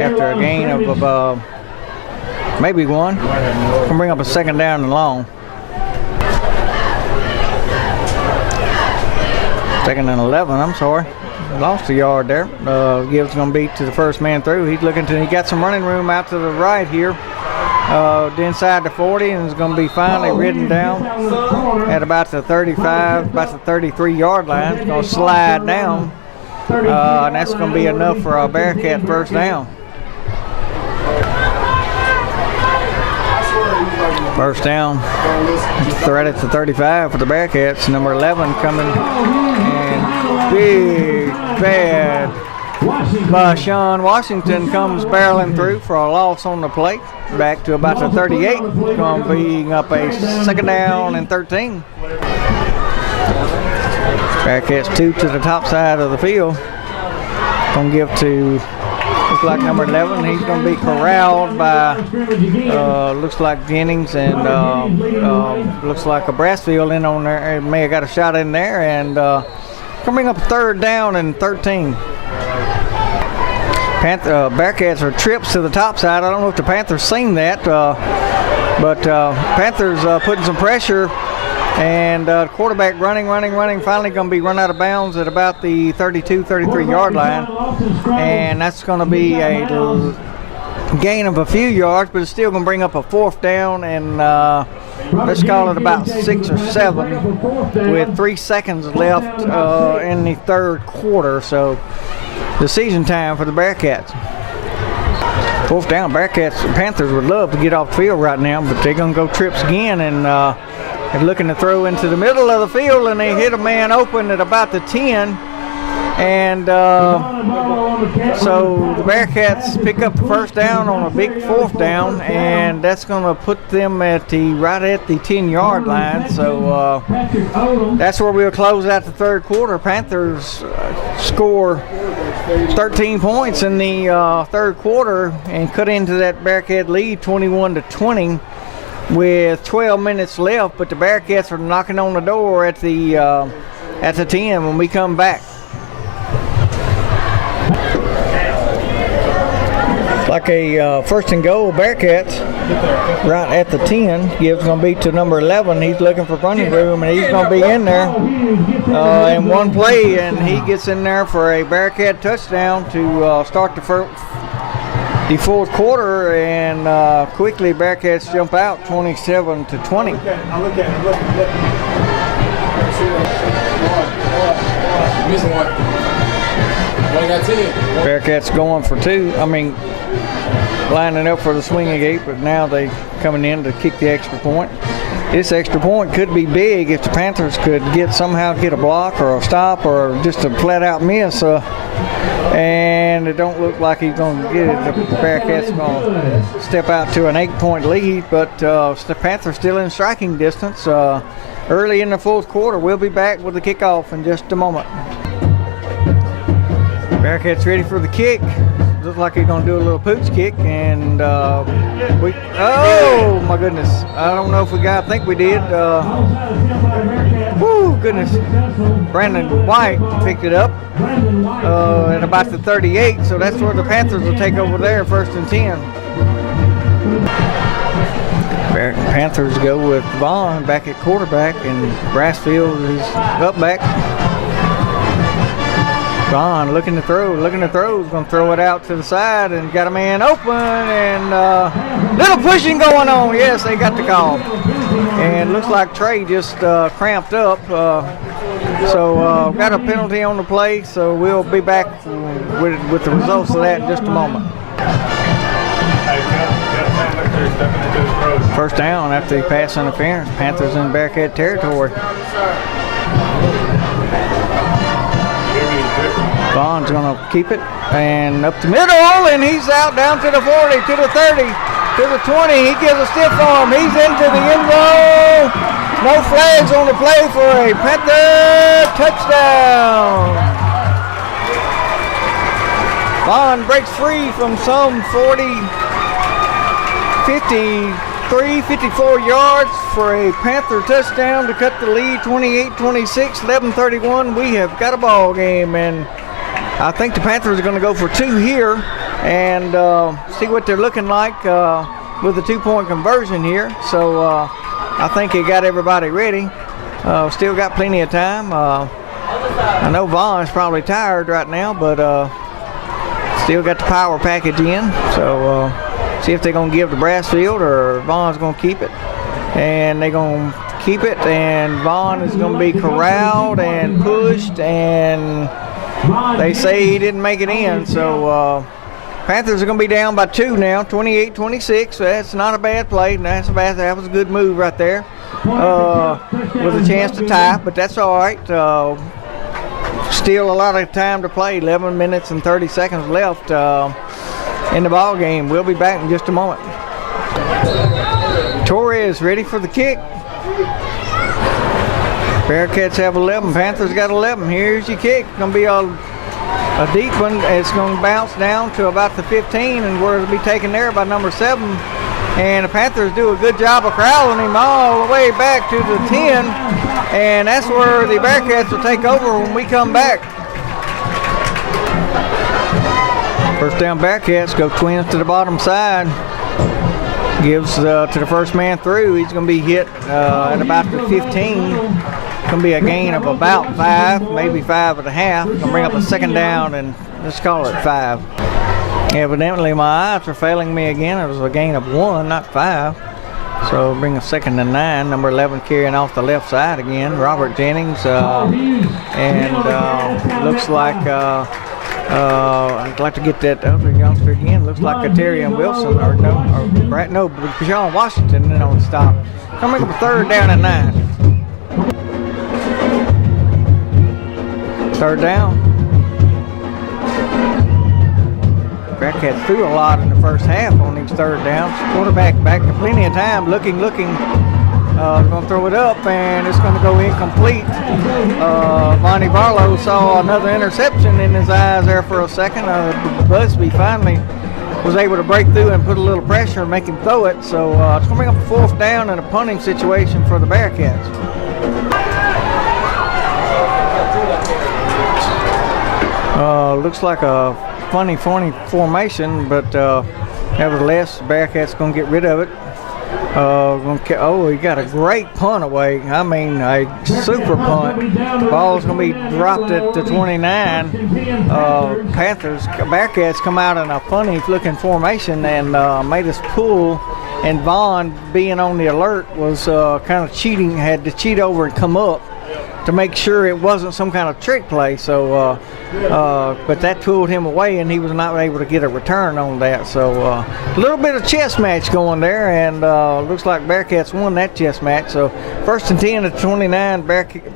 after a gain of maybe 1. Going to bring up a second down and long. Second and 11, I'm sorry. Lost a yard there. Gibbs going to be to the first man through. He's looking to, he got some running room out to the right here. Inside the 40, and is going to be finally ridden down at about the 35, about the 33-yard line. It's going to slide down, and that's going to be enough for a Bearcat first down. First down, right at the 35 for the Bearcats. Number 11 coming, and big, bad by Sean Washington comes barreling through for a loss on the play. Back to about the 38. It's going to be up a second down and 13. Bearcats 2 to the top side of the field. Going to give to, looks like number 11. He's going to be corralled by, looks like Jennings, and looks like a Brassfield in on there. May have got a shot in there, and going to bring up a third down and 13. Bearcats are trips to the top side. I don't know if the Panthers seen that, but Panthers putting some pressure, and quarterback running. Finally going to be run out of bounds at about the 32, 33-yard line, and that's going to be a gain of a few yards, but it's still going to bring up a 4th down, and let's call it about 6 or 7 with 3 seconds left in the 3rd quarter. So decision time for the Bearcats. 4th down. Panthers would love to get off the field right now, but they're going to go trips again, and they're looking to throw into the middle of the field, and they hit a man open at about the 10. And so the Bearcats pick up the 1st down on a big 4th down, and that's going to put them right at the 10-yard line. So that's where we'll close out the 3rd quarter. Panthers score 13 points in the 3rd quarter and cut into that Bearcat lead 21-20 with 12 minutes left. But the Bearcats are knocking on the door at the 10 when we come back. Like a 1st and goal, Bearcats right at the 10. Gibbs going to be to number 11. He's looking for running room, and he's going to be in there in one play, and he gets in there for a Bearcat touchdown to start the 4th quarter, and quickly Bearcats jump out 27-20. Missing one. Only got 10. Bearcats going for 2. Lining up for the swinging gate, but now they coming in to kick the extra point. This extra point could be big if the Panthers could somehow get a block or a stop or just a flat-out miss. And it don't look like he's going to get it. The Bearcats going to step out to an 8-point lead, but the Panthers still in striking distance. Early in the 4th quarter, we'll be back with the kickoff in just a moment. Bearcats ready for the kick. Looks like he's going to do a little pooch kick, and oh my goodness, I don't know if I think we did. Whoo, goodness. Brandon White picked it up at about the 38, so that's where the Panthers will take over there, 1st and 10. Panthers go with Vaughn back at quarterback, and Brassfield is up back. Vaughn looking to throw, is going to throw it out to the side and got a man open, and little pushing going on. Yes, they got the call. And looks like Trey just cramped up. So got a penalty on the play, so we'll be back with the results of that in just a moment. 1st down after the pass interference. Panthers in Bearcat territory. Vaughn's going to keep it, and up the middle, and he's out down to the 40, to the 30, to the 20. He gives a stiff arm. He's into the end zone. No flags on the play for a Panther touchdown. Vaughn breaks free from some 53, 54 yards for a Panther touchdown to cut the lead 28-26, 11:31. We have got a ball game, and I think the Panthers are going to go for 2 here and see what they're looking like with the 2-point conversion here. So I think he got everybody ready. Still got plenty of time. I know Vaughn's probably tired right now, but still got the power package in. So see if they're going to give to Brassfield or Vaughn's going to keep it. And they're going to keep it, and Vaughn is going to be corralled and pushed, and they say he didn't make it in. So Panthers are going to be down by 2 now, 28-26. That's not a bad play. That was a good move right there with a chance to tie, but that's all right. Still a lot of time to play, 11 minutes and 30 seconds left in the ball game. We'll be back in just a moment. Torres ready for the kick. Bearcats have 11. Panthers got 11. Here's your kick. It's going to be a deep one. It's going to bounce down to about the 15, and we're going to be taken there by number 7. And the Panthers do a good job of corralling him all the way back to the 10. And that's where the Bearcats will take over when we come back. First down Bearcats go twins to the bottom side. Gives to the first man through. He's going to be hit at about the 15. Going to be a gain of about 5, maybe 5.5. Going to bring up a second down and let's call it 5. Evidently my eyes are failing me again. It was a gain of 1, not 5. So bring a second and 9. Number 11 carrying off the left side again. Robert Jennings. And looks like I'd like to get that other youngster again. Looks like Katerian Wilson or Deshaun Washington then on the stop. Coming up a third down and 9. Third down. Bearcats threw a lot in the first half on these third downs. Quarterback back to plenty of time, looking. Going to throw it up, and it's going to go incomplete. Vonnie Barlow saw another interception in his eyes there for a second. Busby finally was able to break through and put a little pressure and make him throw it. So it's going to bring up a fourth down and a punting situation for the Bearcats. Looks like a funny formation, but nevertheless, the Bearcats going to get rid of it. He got a great punt away. I mean, a super punt. The ball's going to be dropped at the 29. Bearcats come out in a funny-looking formation and made us pull. And Vaughn, being on the alert, was kind of cheating. Had to cheat over and come up to make sure it wasn't some kind of trick play. So, but that pulled him away, and he was not able to get a return on that. So, a little bit of chess match going there, and looks like Bearcats won that chess match. So, first and 10 at 29,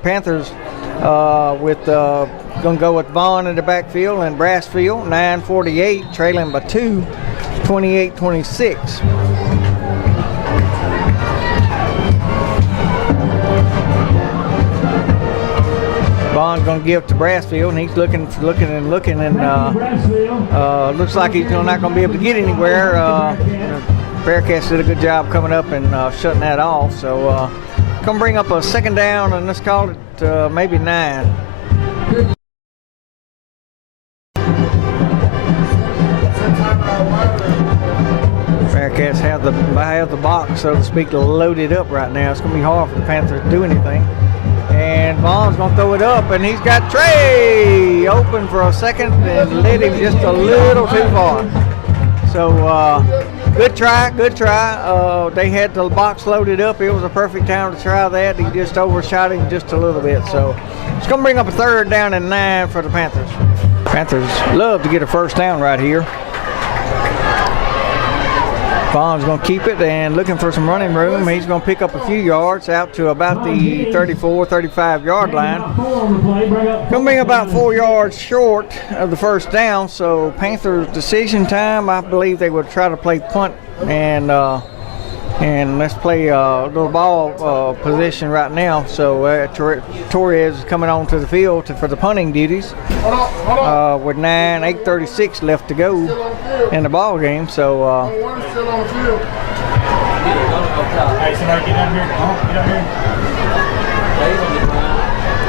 Panthers with going to go with Vaughn in the backfield and Brassfield, 9:48, trailing by 2, 28-26. Vaughn's going to give to Brassfield, and he's looking, and looks like he's not going to be able to get anywhere. Bearcats did a good job coming up and shutting that off. So, come bring up a second down, and let's call it maybe 9. Bearcats have the box, so to speak, loaded up right now. It's going to be hard for the Panthers to do anything. And Vaughn's going to throw it up, and he's got Trey open for a second and led him just a little too far. So, good try. They had the box loaded up. It was a perfect time to try that. He just overshot him just a little bit. So, it's going to bring up a third down and 9 for the Panthers. Panthers love to get a first down right here. Vaughn's going to keep it and looking for some running room. He's going to pick up a few yards out to about the 34, 35-yard line. Going to be about 4 yards short of the first down, so Panthers decision time. I believe they would try to play punt and let's play a little ball position right now. So Torres is coming onto the field for the punting duties with 8:36 left to go in the ball game. So Hey, somebody get down here. Get down here.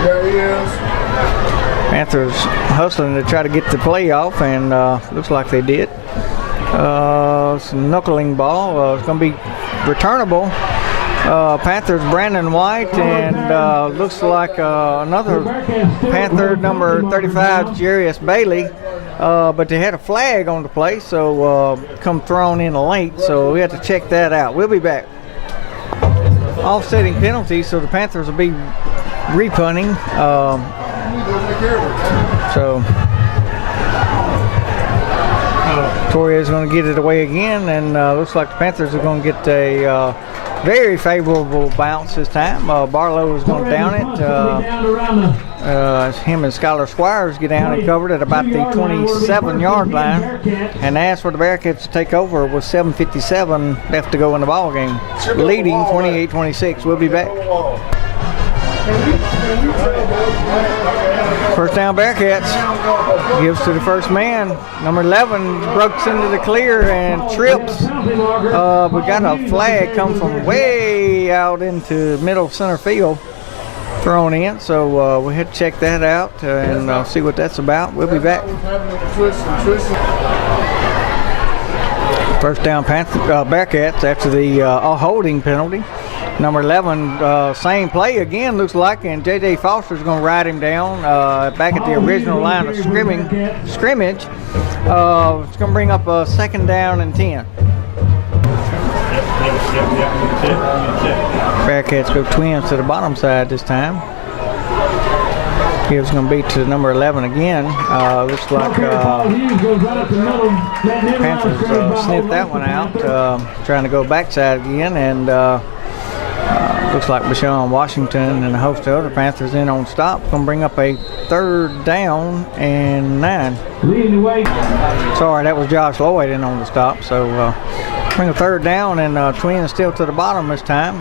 There he is. Panthers hustling to try to get the play off, and looks like they did. Some knuckling ball. It's going to be returnable. Panthers Brandon White, and looks like another Panther, number 35, Jarius Bailey. But they had a flag on the play, so come thrown in late, so we have to check that out. We'll be back. Offsetting penalty, so the Panthers will be repunting. So Torres is going to get it away again, and looks like the Panthers are going to get a very favorable bounce this time. Barlow is going to down it. Him and Skylar Squires get down and covered at about the 27-yard line. And as for the Bearcats to take over with 7:57 left to go in the ball game, leading 28-26. We'll be back. First down Bearcats. Gives to the first man. Number 11 breaks into the clear and trips. We got a flag come from way out into middle center field. thrown in, so we had to check that out and see what that's about. We'll be back. First down, Bearcats after the holding penalty. Number 11, same play again, looks like, and J.J. Foster's going to ride him down back at the original line of scrimmage. It's going to bring up a 2nd down and 10. Bearcats go twins to the bottom side this time. Gibbs going to be to number 11 again. Looks like Panthers sniffed that one out, trying to go backside again, and looks like Bashawn Washington and a host of other Panthers in on stop. Going to bring up a 3rd down and 9. Sorry, that was Josh Lloyd in on the stop. So bring a 3rd down, and twins still to the bottom this time.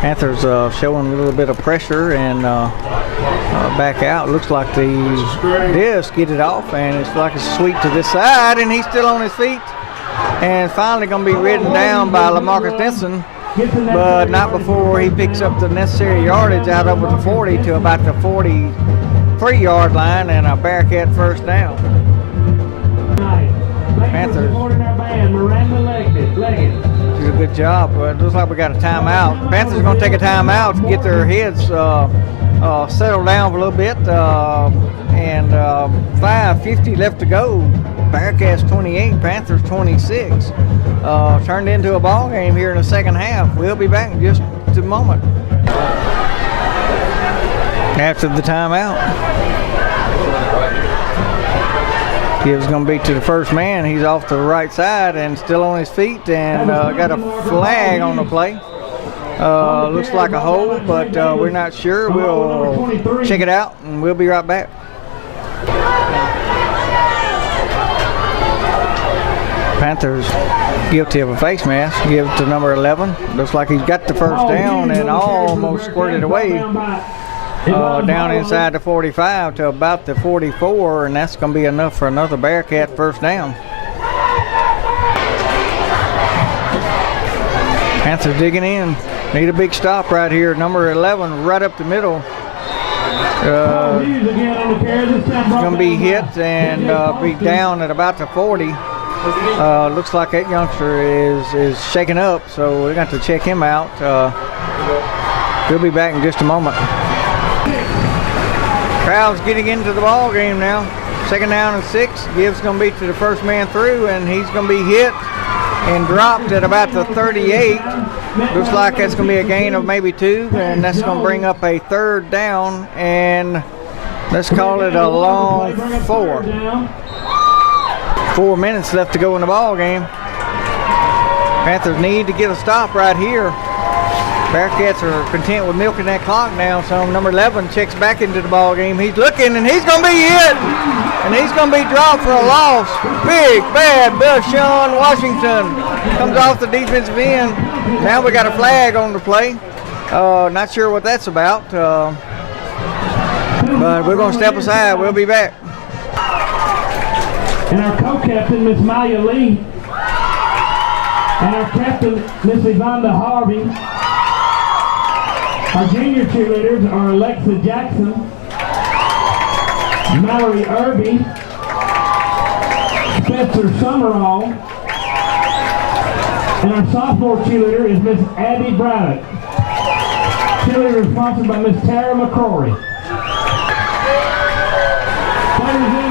Panthers showing a little bit of pressure and back out. Looks like the disc get it off, and it's like a sweep to this side, and he's still on his feet. And finally going to be ridden down by LaMarcus Denson, but not before he picks up the necessary yardage out over the 40 to about the 43-yard line, and a Bearcat 1st down. Panthers did a good job. It looks like we got a timeout. Panthers are going to take a timeout to get their heads settled down for a little bit, and 5:50 left to go. Bearcats 28, Panthers 26. Turned into a ball game here in the 2nd half. We'll be back in just a moment. After the timeout, Gibbs going to be to the first man. He's off to the right side and still on his feet, and got a flag on the play. Looks like a hold, but we're not sure. We'll check it out, and we'll be right back. Panthers guilty of a face mask. Give to number 11. Looks like he's got the 1st down and almost squirted away down inside the 45 to about the 44, and that's going to be enough for another Bearcat 1st down. Panthers digging in. Need a big stop right here. Number 11 right up the middle. Going to be hit and be down at about the 40. Looks like that youngster is shaking up, so we're going to have to check him out. We'll be back in just a moment. Crowd's getting into the ball game now. 2nd down and 6. Gibbs going to be to the first man through, and he's going to be hit and dropped at about the 38. Looks like that's going to be a gain of maybe 2, and that's going to bring up a 3rd down, and let's call it a long 4. 4 minutes left to go in the ball game. Panthers need to get a stop right here. Bearcats are content with milking that clock now, so number 11 checks back into the ball game. He's looking, and he's going to be hit, and he's going to be dropped for a loss. Big, bad Bashawn Washington comes off the defensive end. Now we got a flag on the play. Not sure what that's about, but we're going to step aside. We'll be back. And our co-captain, Miss Maya Lee. And our captain, Miss Yvonne Harvey. Our junior cheerleaders are Alexa Jackson, Mallory Irby, Spencer Summerall, and our sophomore cheerleader is Miss Abby Braddock. Cheerleader sponsored by Miss Tara McCrory.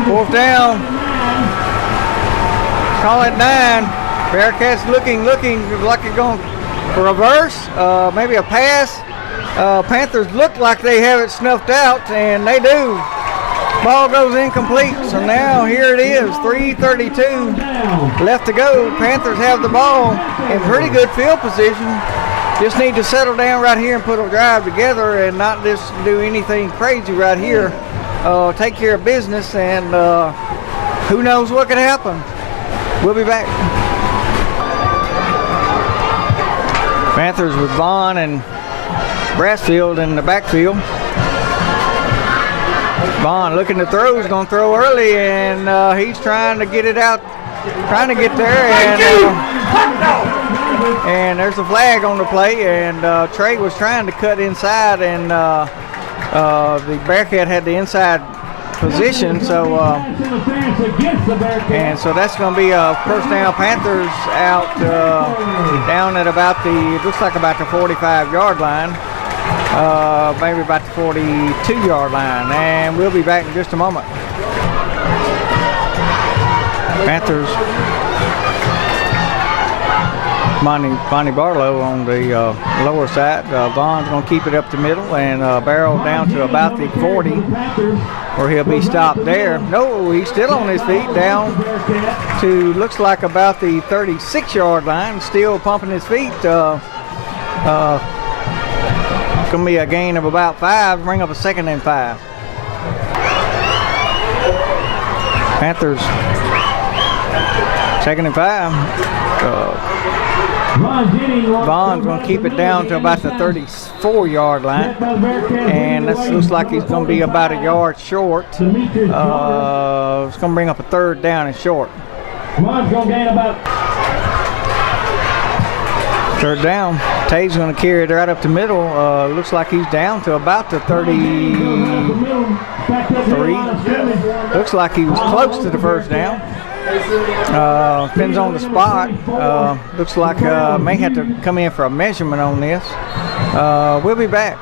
4th down. Call it 9. Bearcats looking like they're going to reverse, maybe a pass. Panthers look like they have it snuffed out, and they do. Ball goes incomplete, so now here it is, 3:32 left to go. Panthers have the ball in pretty good field position. Just need to settle down right here and put a drive together and not just do anything crazy right here. Take care of business, and who knows what could happen. We'll be back. Panthers with Vaughn and Brassfield in the backfield. Vaughn looking to throw. He's going to throw early, and he's trying to get it out get there, and there's a flag on the play, and Trey was trying to cut inside, and the Bearcat had the inside position, so and so that's going to be a first down. Panthers out down at about looks like about the 45-yard line, maybe about the 42-yard line, and we'll be back in just a moment. Panthers, Bonnie Barlow on the lower side. Vaughn's going to keep it up the middle and barrel down to about the 40, where he'll be stopped there. No, he's still on his feet, down to looks like about the 36-yard line, still pumping his feet. Going to be a gain of about 5, bring up a 2nd and 5. Panthers 2nd and 5. Vaughn's going to keep it down to about the 34-yard line, and this looks like he's going to be about a yard short. It's going to bring up a 3rd down and short. Vaughn's going to gain about 3rd down. Tate's going to carry it right up the middle. Looks like he's down to about the 33. Looks like he was close to the 1st down. Depends on the spot. Looks like may have to come in for a measurement on this. We'll be back.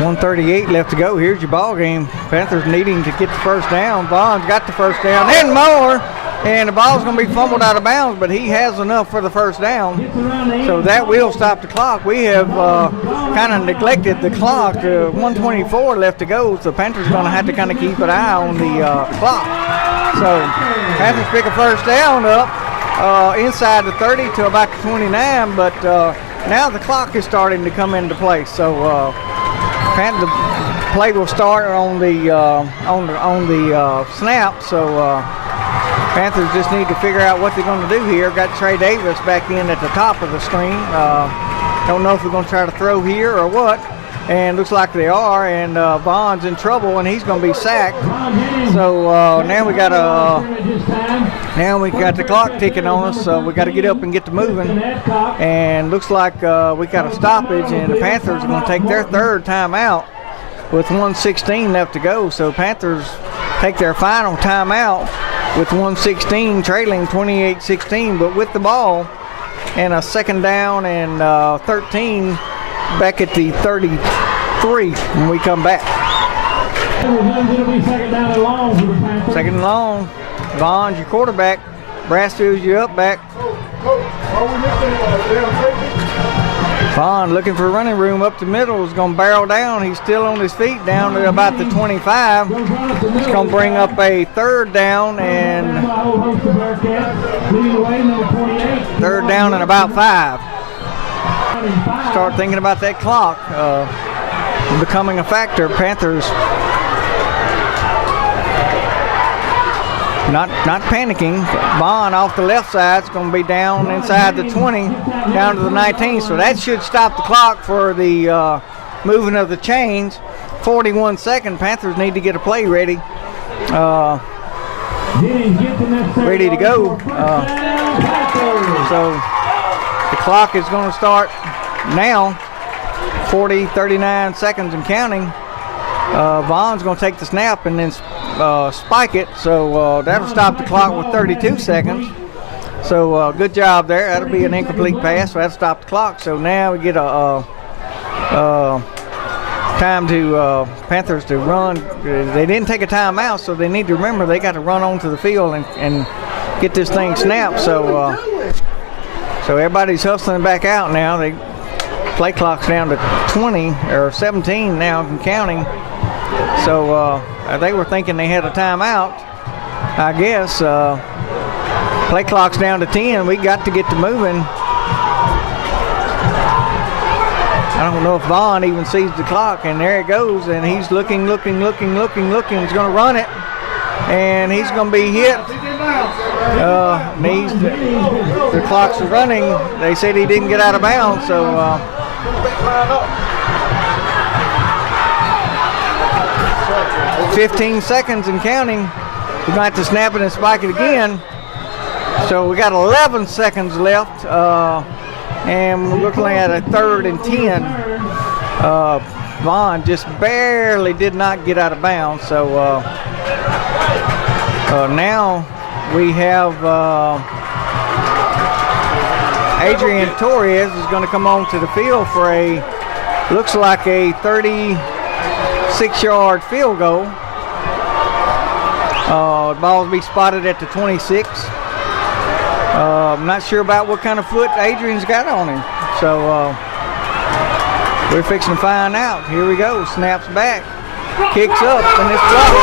1:38 left to go. Here's your ball game. Panthers needing to get the 1st down. Vaughn's got the 1st down and more. And the ball's going to be fumbled out of bounds, but he has enough for the 1st down. So that will stop the clock. We have kind of neglected the clock. 1:24 left to go, so Panthers going to have to kind of keep an eye on the clock. So Panthers pick a 1st down up inside the 30 to about the 29, but now the clock is starting to come into play. So the play will start on the snap. So Panthers just need to figure out what they're going to do here. Got Trey Davis back in at the top of the screen. Don't know if we're going to try to throw here or what. And looks like they are. And Vaughn's in trouble, and he's going to be sacked. So now we got the clock ticking on us. So we got to get up and get to moving. And looks like we got a stoppage, and the Panthers are going to take their 3rd timeout with 1:16 left to go. So Panthers take their final timeout with 1:16 trailing 28-16, but with the ball and a 2nd down and 13 back at the 33 when we come back. 2nd and long. Vaughn's your quarterback. Brassfield's your up back. Vaughn looking for running room up the middle, is going to barrel down. He's still on his feet down to about the 25. It's going to bring up a 3rd down and 3rd down and about 5. Start thinking about that clock becoming a factor. Panthers not panicking. Vaughn off the left side is going to be down inside the 20, down to the 19. So that should stop the clock for the moving of the chains. 41 seconds. Panthers need to get a play ready. Ready to go. So the clock is going to start now. 39 seconds and counting. Vaughn's going to take the snap and then spike it, so that'll stop the clock with 32 seconds. So good job there. That'll be an incomplete pass, so that'll stop the clock. So now we get a time to Panthers to run. They didn't take a timeout, so they need to remember they got to run onto the field and get this thing snapped. So so everybody's hustling back out now. They play clock's down to 20 or 17 now and counting. So they were thinking they had a timeout. I guess play clock's down to 10. We got to get to moving. I don't know if Vaughn even sees the clock, and there it goes, and he's looking. He's going to run it, and he's going to be hit. The clock's running. They said he didn't get out of bounds, so 15 seconds and counting. We're going to have to snap it and spike it again. So we got 11 seconds left, and we're looking at a 3rd and 10. Vaughn just barely did not get out of bounds. So now we have Adrian Torres is going to come on to the field for looks like a 36-yard field goal. The ball will be spotted at the 26. I'm not sure about what kind of foot Adrian's got on him. So we're fixing to find out. Here we go. Snaps back. Kicks up. And it's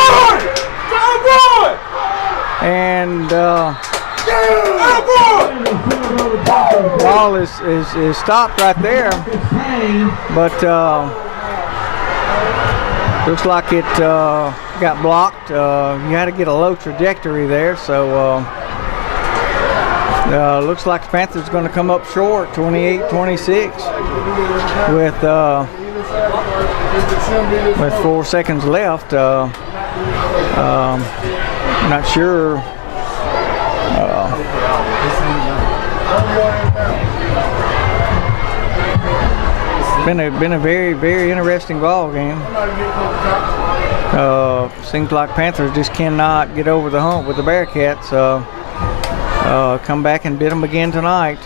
blocked. And ball is stopped right there. But looks like it got blocked. You had to get a low trajectory there. So looks like the Panthers going to come up short, 28-26, with 4 seconds left. Not sure. Been a very, very interesting ball game. Seems like Panthers just cannot get over the hump with the Bearcats. Come back and bid them again tonight.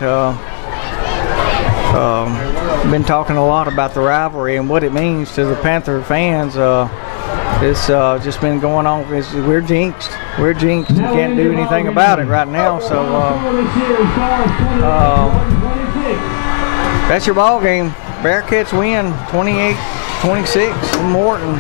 Been talking a lot about the rivalry and what it means to the Panther fans. It's just been going on. We're jinxed. We're jinxed. We can't do anything about it right now. So that's your ball game. Bearcats win 28-26 in Morton.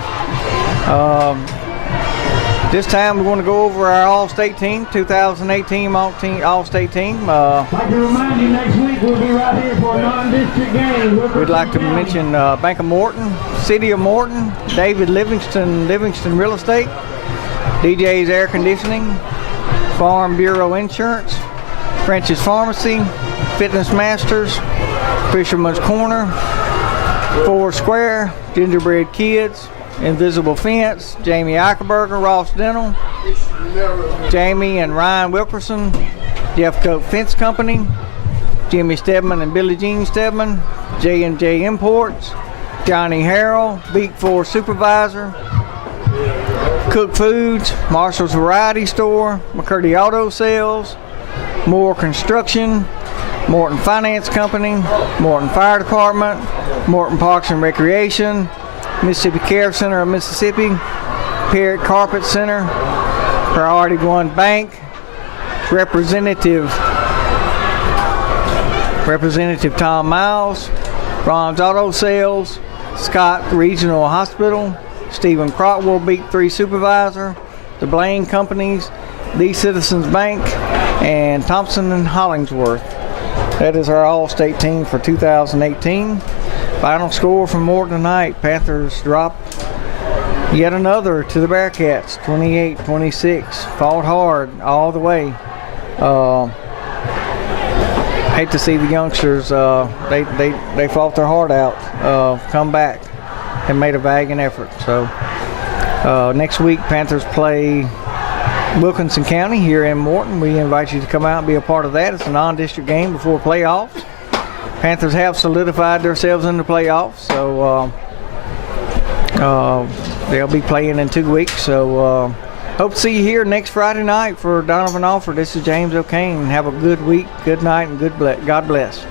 This time we're going to go over our All-State team, 2018 All-State team. I'd like to remind you, next week we'll be right here for a non-district game. We'd like to mention Bank of Morton, City of Morton, David Livingston Real Estate, DJ's Air Conditioning, Farm Bureau Insurance, French's Pharmacy, Fitness Masters, Fisherman's Corner, Four Square, Gingerbread Kids, Invisible Fence, Jamie Eichelberger, Ross Dental, Jamie and Ryan Wilkerson, Jeff Coat Fence Company, Jimmy Stedman and Billie Jean Stedman, J&J Imports, Johnny Harrell, Beak 4 Supervisor, Cook Foods, Marshall's Variety Store, McCurdy Auto Sales, Moore Construction, Morton Finance Company, Morton Fire Department, Morton Parks and Recreation, Mississippi Care Center of Mississippi, Parrott Carpet Center, Priority One Bank, Representative Tom Miles, Ron's Auto Sales, Scott Regional Hospital, Stephen Crockwell Beat 3 Supervisor, the Blaine Companies, The Citizens Bank, and Thompson and Hollingsworth. That is our All-State team for 2018. Final score from Morton tonight, Panthers drop yet another to the Bearcats, 28-26. Fought hard all the way. Hate to see the youngsters, they fought their heart out, come back and made a valiant effort. So next week, Panthers play Wilkinson County here in Morton. We invite you to come out and be a part of that. It's a non-district game before playoffs. Panthers have solidified themselves in the playoffs, so they'll be playing in 2 weeks. So hope to see you here next Friday night for Donovan Alford. This is James O'Kane. Have a good week, good night, and God bless.